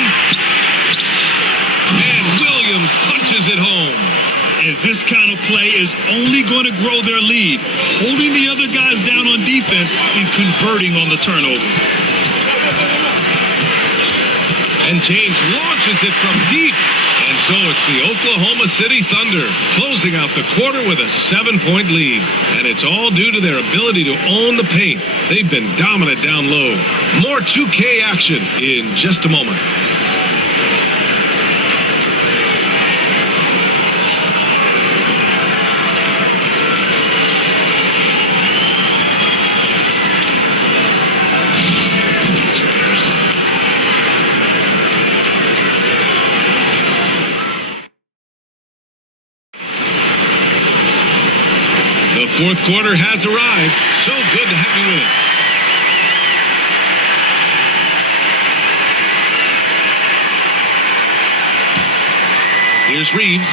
And Williams punches it home. And this kind of play is only going to grow their lead, holding the other guys down on defense and converting on the turnover. And James launches it from deep. And so it's the Oklahoma City Thunder closing out the quarter with a 7-point lead. And it's all due to their ability to own the paint. They've been dominant down low. More 2K action in just a moment. The fourth quarter has arrived. So good to have you with us. Here's Reeves.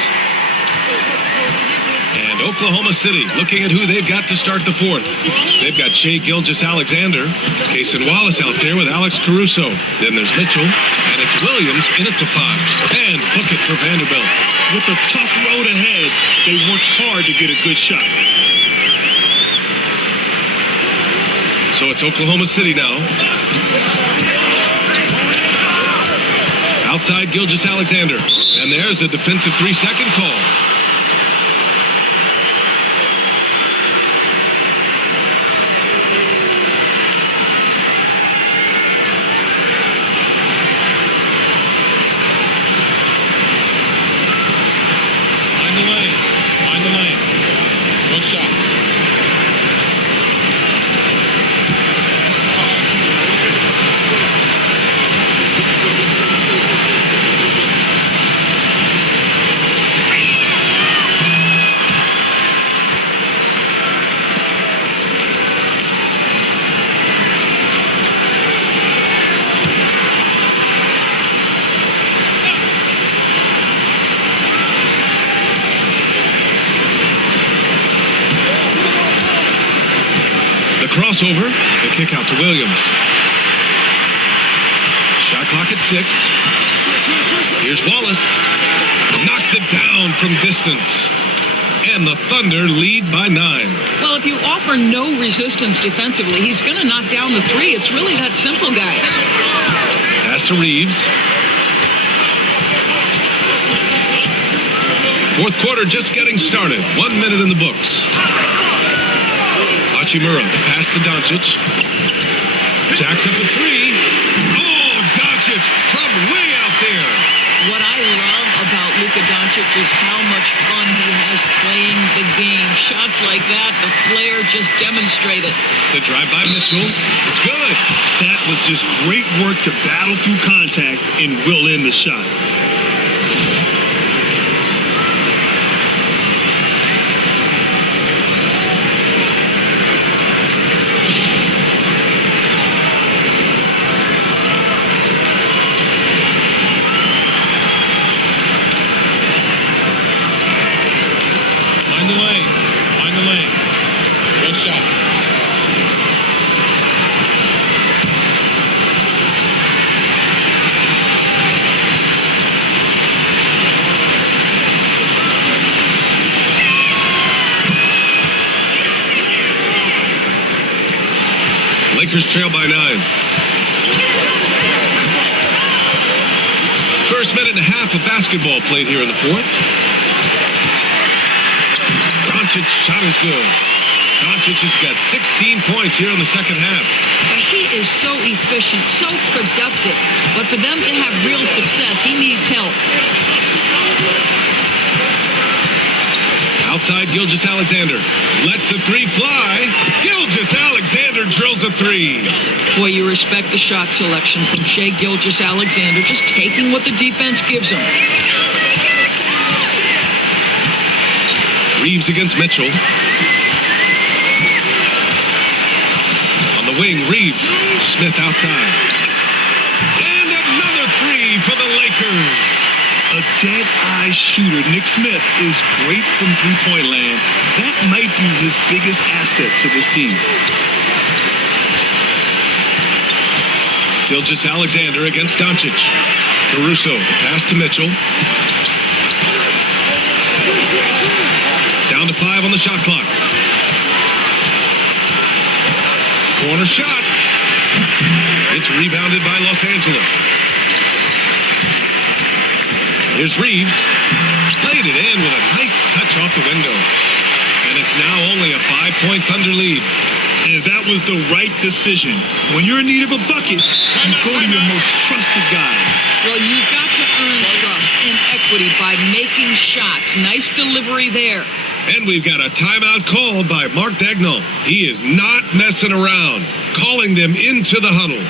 And Oklahoma City looking at who they've got to start the fourth. They've got Shai Gilgeous-Alexander, Cason Wallace out there with Alex Caruso. Then there's Mitchell, and it's Williams in at the 5. And book it for Vanderbilt. With a tough road ahead, they worked hard to get a good shot. So it's Oklahoma City now. Outside Gilgeous-Alexander. And there's a defensive 3-second call. Mind the lane. Mind the lane. One shot. Crossover, the kick out to Williams. Shot clock at 6. Here's Wallace. Knocks it down from distance. And the Thunder lead by 9. Well, if you offer no resistance defensively, he's going to knock down the 3. It's really that simple, guys. Pass to Reeves. Fourth quarter just getting started. 1 minute in the books. Hachimura, pass to Doncic. Jacks up the 3. Oh, Doncic from way out there. What I love about Luka Doncic is how much fun he has playing the game. Shots like that, the flair just demonstrated. The drive by Mitchell. It's good. That was just great work to battle through contact and will in the shot. Lakers trail by 9. First minute and a half of basketball played here in the fourth. Doncic shot is good. Doncic has got 16 points here in the second half. He is so efficient, so productive. But for them to have real success, he needs help. Outside Gilgeous-Alexander. Lets the 3 fly. Gilgeous-Alexander drills a 3. Boy, you respect the shot selection from Shai Gilgeous-Alexander, just taking what the defense gives him. Reeves against Mitchell. On the wing, Reeves. Smith outside. And another 3 for the Lakers. A dead-eye shooter. Nick Smith is great from three-point land. That might be his biggest asset to this team. Gilgeous-Alexander against Doncic. Caruso, the pass to Mitchell. Down to 5 on the shot clock. Corner shot. It's rebounded by Los Angeles. Here's Reeves. Played it in with a nice touch off the window. And it's now only a 5-point Thunder lead. And that was the right decision. When you're in need of a bucket, you go to your most trusted guys. Well, you've got to earn trust and equity by making shots. Nice delivery there. And we've got a timeout called by Mark Dagnall. He is not messing around, calling them into the huddle.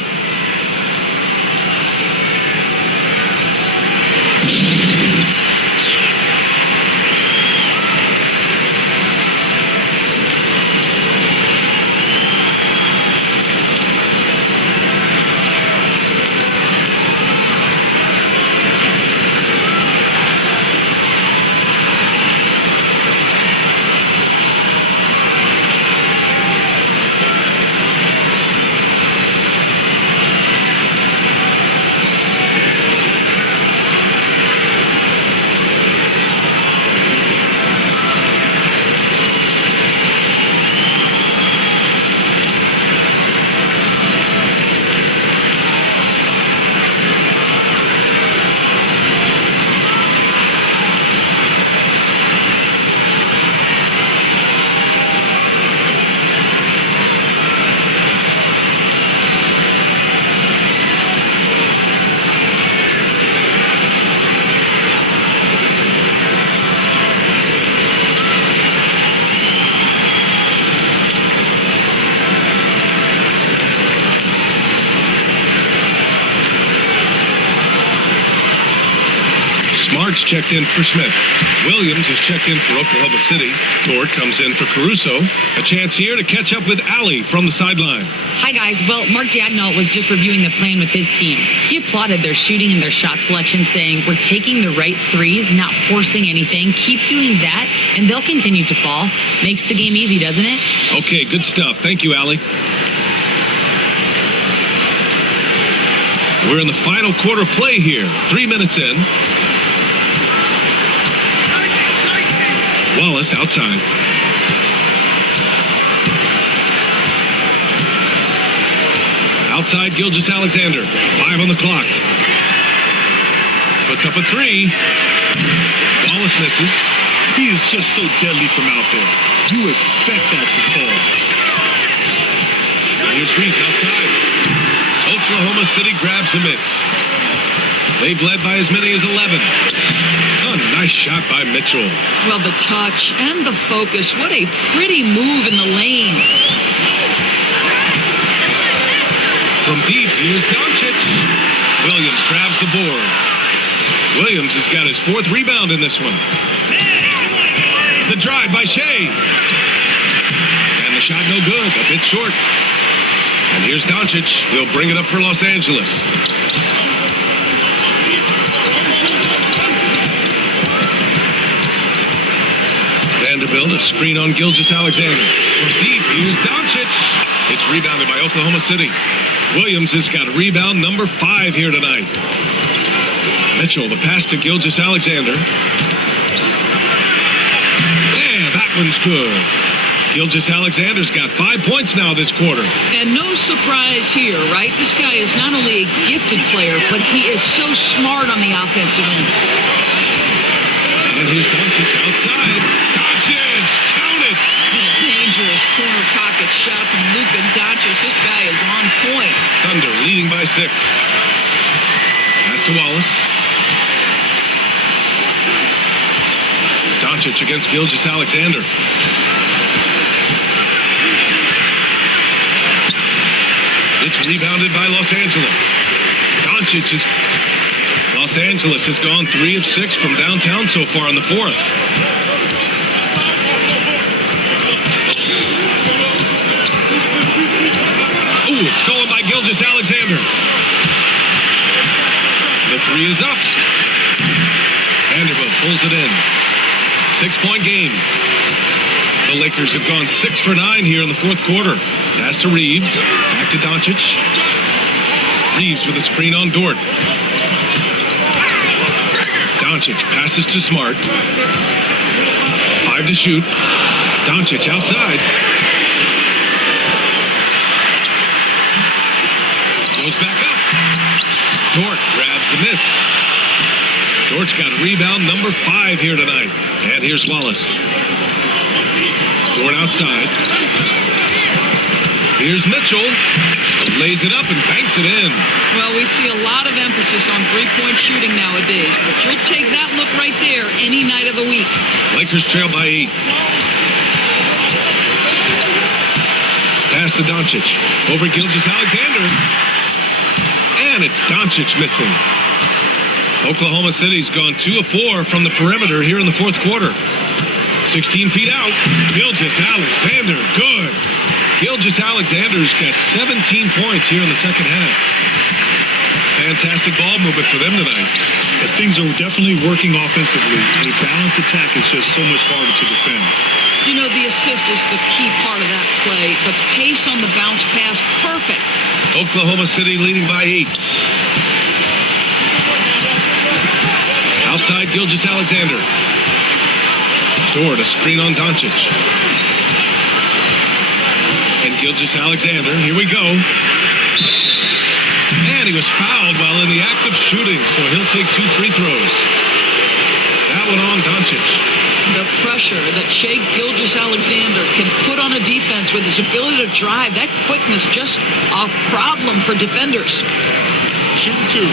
Smart's checked in for Smith. Williams is checked in for Oklahoma City. Dort comes in for Caruso. A chance here to catch up with Allie from the sideline. Hi, guys. Well, Mark Dagnall was just reviewing the plan with his team. He applauded their shooting and their shot selection, saying, "We're taking the right threes, not forcing anything. Keep doing that, and they'll continue to fall." Makes the game easy, doesn't it? Okay, good stuff. Thank you, Allie. We're in the final quarter play here. 3 minutes in. Wallace outside. Outside, Gilgeous-Alexander. 5 on the clock. Puts up a 3. Wallace misses. He is just so deadly from out there. You expect that to fall. And here's Reeves outside. Oklahoma City grabs a miss. They've led by as many as 11. Oh, nice shot by Mitchell. Well, the touch and the focus. What a pretty move in the lane. From deep, here's Doncic. Williams grabs the board. Williams has got his 4th rebound in this one. The drive by Shea. And the shot no good, a bit short. And here's Doncic. He'll bring it up for Los Angeles. Vanderbilt, a screen on Gilgeous-Alexander. From deep, here's Doncic. It's rebounded by Oklahoma City. Williams has got rebound number 5 here tonight. Mitchell, the pass to Gilgeous-Alexander. Yeah, that one's good. Gilgeous-Alexander's got 5 points now this quarter. And no surprise here, right? This guy is not only a gifted player, but he is so smart on the offensive end. And here's Doncic outside. Doncic, count it. And a dangerous corner pocket shot from Luka Doncic. This guy is on point. Thunder leading by 6. Pass to Wallace. Doncic against Gilgeous-Alexander. It's rebounded by Los Angeles. Doncic is... Los Angeles has gone 3 of 6 from downtown so far in the 4th. Ooh, it's stolen by Gilgeous-Alexander. The 3 is up. Vanderbilt pulls it in. 6-point game. The Lakers have gone 6 for 9 here in the 4th quarter. Pass to Reeves. Back to Doncic. Reeves with a screen on Dort. Doncic passes to Smart. 5 to shoot. Doncic outside. Goes back up. Dort grabs the miss. Dort's got rebound number 5 here tonight. And here's Wallace. Dort outside. Here's Mitchell. Lays it up and banks it in. Well, we see a lot of emphasis on three-point shooting nowadays, but you'll take that look right there any night of the week. Lakers trail by 8. Pass to Doncic. Over Gilgeous-Alexander. And it's Doncic missing. Oklahoma City's gone 2 of 4 from the perimeter here in the fourth quarter. 16 feet out. Gilgeous-Alexander. Good. Gilgeous-Alexander's got 17 points here in the second half. Fantastic ball movement for them tonight. But things are definitely working offensively. A balanced attack is just so much harder to defend. You know, the assist is the key part of that play. The pace on the bounce pass, perfect. Oklahoma City leading by 8. Outside Gilgeous-Alexander. Dort, a screen on Doncic. And Gilgeous-Alexander, here we go. And he was fouled while in the act of shooting, so he'll take 2 free throws. That one on Doncic. The pressure that Shai Gilgeous-Alexander can put on a defense with his ability to drive, that quickness, just a problem for defenders. Shooting 2.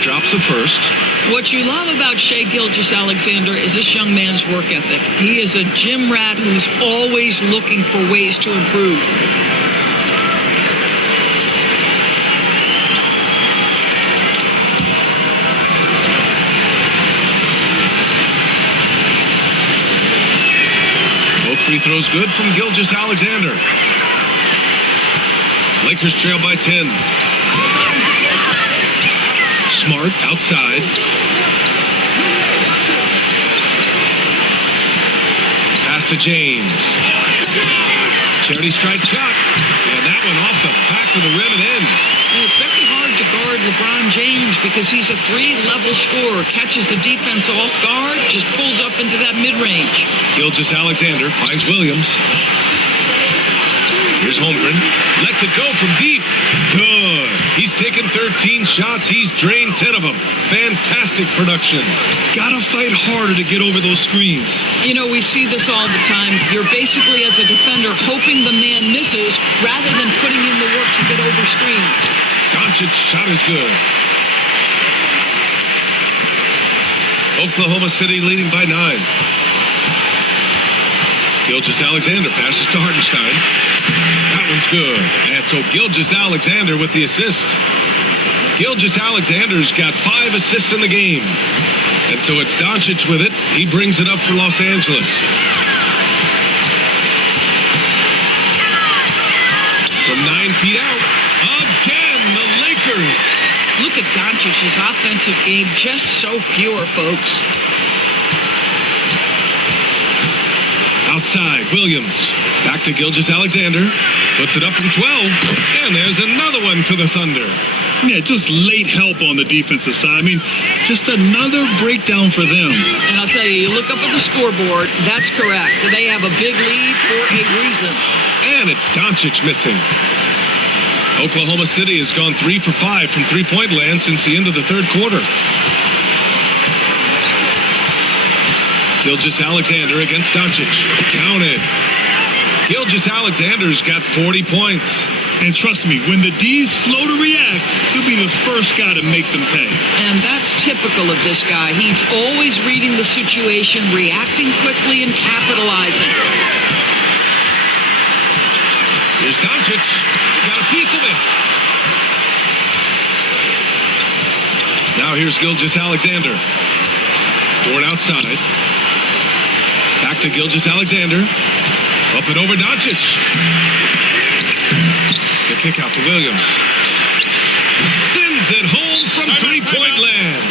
Drops it first. What you love about Shai Gilgeous-Alexander is this young man's work ethic. He is a gym rat who's always looking for ways to improve. Both free throws good from Gilgeous-Alexander. Lakers trail by 10. Smart outside. Pass to James. Charity strike shot. And that one off the back of the rim and in. And it's very hard to guard LeBron James because he's a 3-level scorer. Catches the defense off guard, just pulls up into that mid-range. Gilgeous-Alexander finds Williams. Here's Holmgren. Lets it go from deep. Good. He's taken 13 shots. He's drained 10 of them. Fantastic production. Gotta fight harder to get over those screens. You know, we see this all the time. You're basically, as a defender, hoping the man misses rather than putting in the work to get over screens. Doncic's shot is good. Oklahoma City leading by 9. Gilgeous-Alexander passes to Hartenstein. That one's good. And so Gilgeous-Alexander with the assist. Gilgeous-Alexander's got 5 assists in the game. And so it's Doncic with it. He brings it up for Los Angeles. From 9 feet out. Again, the Lakers. Look at Doncic's offensive game. Just so pure, folks. Outside, Williams. Back to Gilgeous-Alexander. Puts it up from 12. And there's another one for the Thunder. Yeah, just late help on the defensive side. I mean, just another breakdown for them. And I'll tell you, you look up at the scoreboard, that's correct. They have a big lead for a reason. And it's Doncic missing. Oklahoma City has gone 3 for 5 from three-point land since the end of the third quarter. Gilgeous-Alexander against Doncic. Counted. Gilgeous-Alexander's got 40 points. And trust me, when the D's slow to react, he'll be the first guy to make them pay. And that's typical of this guy. He's always reading the situation, reacting quickly, and capitalizing. Here's Doncic. Got a piece of it. Now here's Gilgeous-Alexander. Dort outside. Back to Gilgeous-Alexander. Up and over Doncic. The kick out to Williams. Sends it home from three-point land.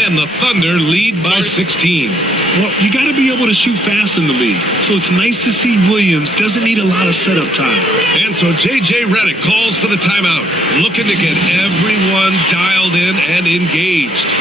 And the Thunder lead by 16. Well, you got to be able to shoot fast in the league. So it's nice to see Williams doesn't need a lot of setup time. And so J.J. Redick calls for the timeout, looking to get everyone dialed in and engaged.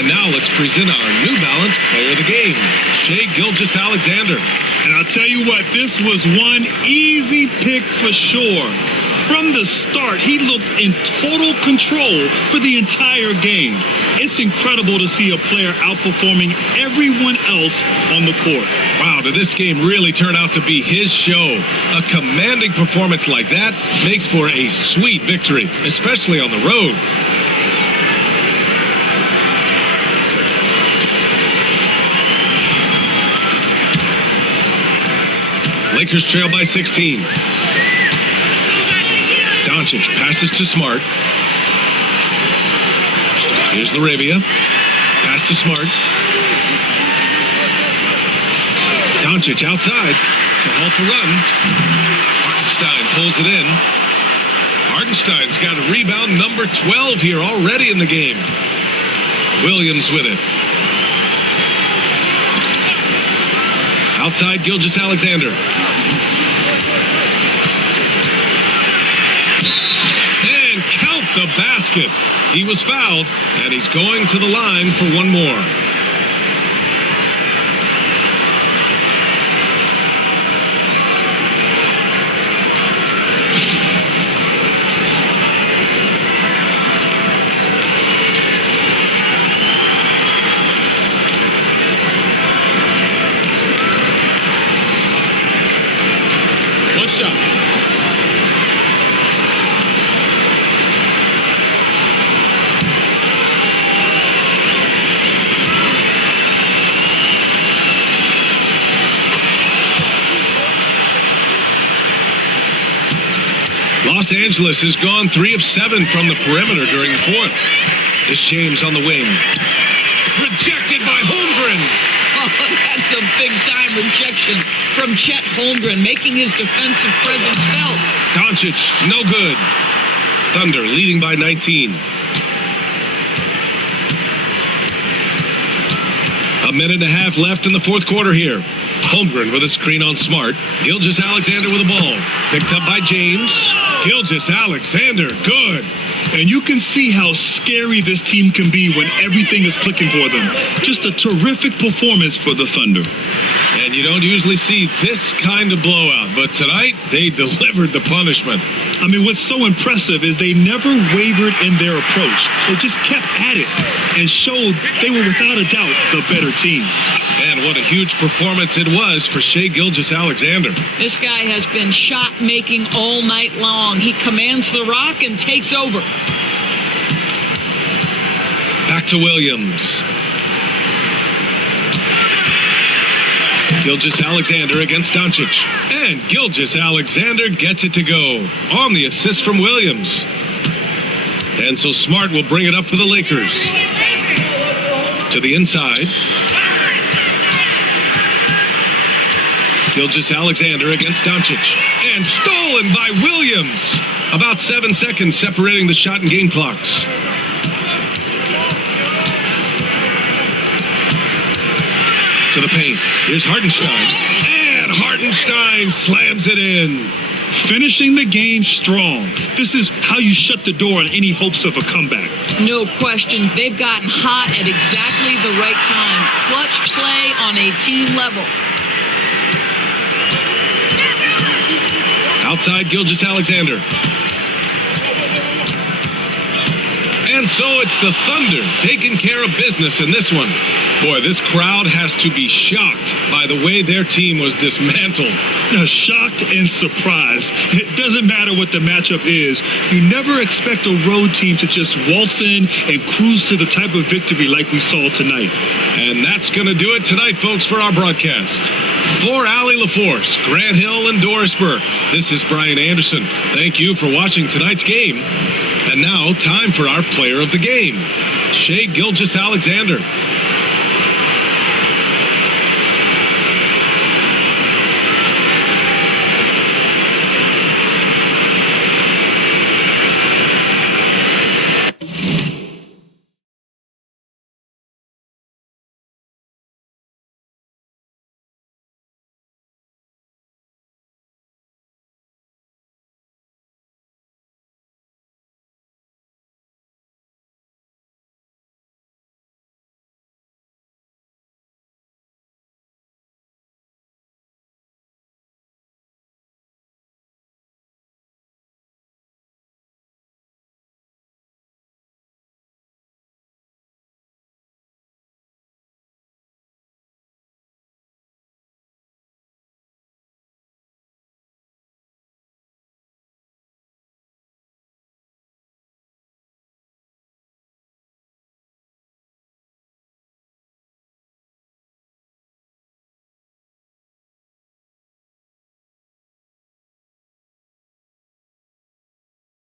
And now let's present our New Balance Player of the Game, Shai Gilgeous-Alexander. And I'll tell you what, this was one easy pick for sure. From the start, he looked in total control for the entire game. It's incredible to see a player outperforming everyone else on the court. Wow, did this game really turn out to be his show? A commanding performance like that makes for a sweet victory, especially on the road. Lakers trail by 16. Doncic passes to Smart. Here's Laravia. Pass to Smart. Doncic outside to halt the run. Hartenstein pulls it in. Hartenstein's got a rebound number 12 here already in the game. Williams with it. Outside Gilgeous-Alexander. And count the basket. He was fouled, and he's going to the line for one more. What's up? Los Angeles has gone 3 of 7 from the perimeter during the fourth. This James on the wing. Rejected by Holmgren. Oh, that's a big-time rejection from Chet Holmgren, making his defensive presence felt. Doncic, no good. Thunder leading by 19. A minute and a half left in the fourth quarter here. Holmgren with a screen on Smart. Gilgeous-Alexander with the ball. Picked up by James. Gilgeous-Alexander, good. And you can see how scary this team can be when everything is clicking for them. Just a terrific performance for the Thunder. And you don't usually see this kind of blowout, but tonight they delivered the punishment. I mean, what's so impressive is they never wavered in their approach. They just kept at it and showed they were without a doubt the better team. And what a huge performance it was for Shai Gilgeous-Alexander. This guy has been shot-making all night long. He commands the rock and takes over. Back to Williams. Gilgeous-Alexander against Doncic. And Gilgeous-Alexander gets it to go on the assist from Williams. And so Smart will bring it up for the Lakers. To the inside. Gilgeous-Alexander against Doncic. And stolen by Williams. About 7 seconds separating the shot and game clocks. To the paint. Here's Hartenstein. And Hartenstein slams it in. Finishing the game strong. This is how you shut the door on any hopes of a comeback. No question. They've gotten hot at exactly the right time. Clutch play on a team level. Outside Gilgeous-Alexander. And so it's the Thunder taking care of business in this one. Boy, this crowd has to be shocked by the way their team was dismantled. Now, shocked and surprised. It doesn't matter what the matchup is. You never expect a road team to just waltz in and cruise to the type of victory like we saw tonight. And that's going to do it tonight, folks, for our broadcast. For Allie LaForce, Grant Hill, and Doris Burke, this is Brian Anderson. Thank you for watching tonight's game. And now, time for our player of the game, Shai Gilgeous-Alexander.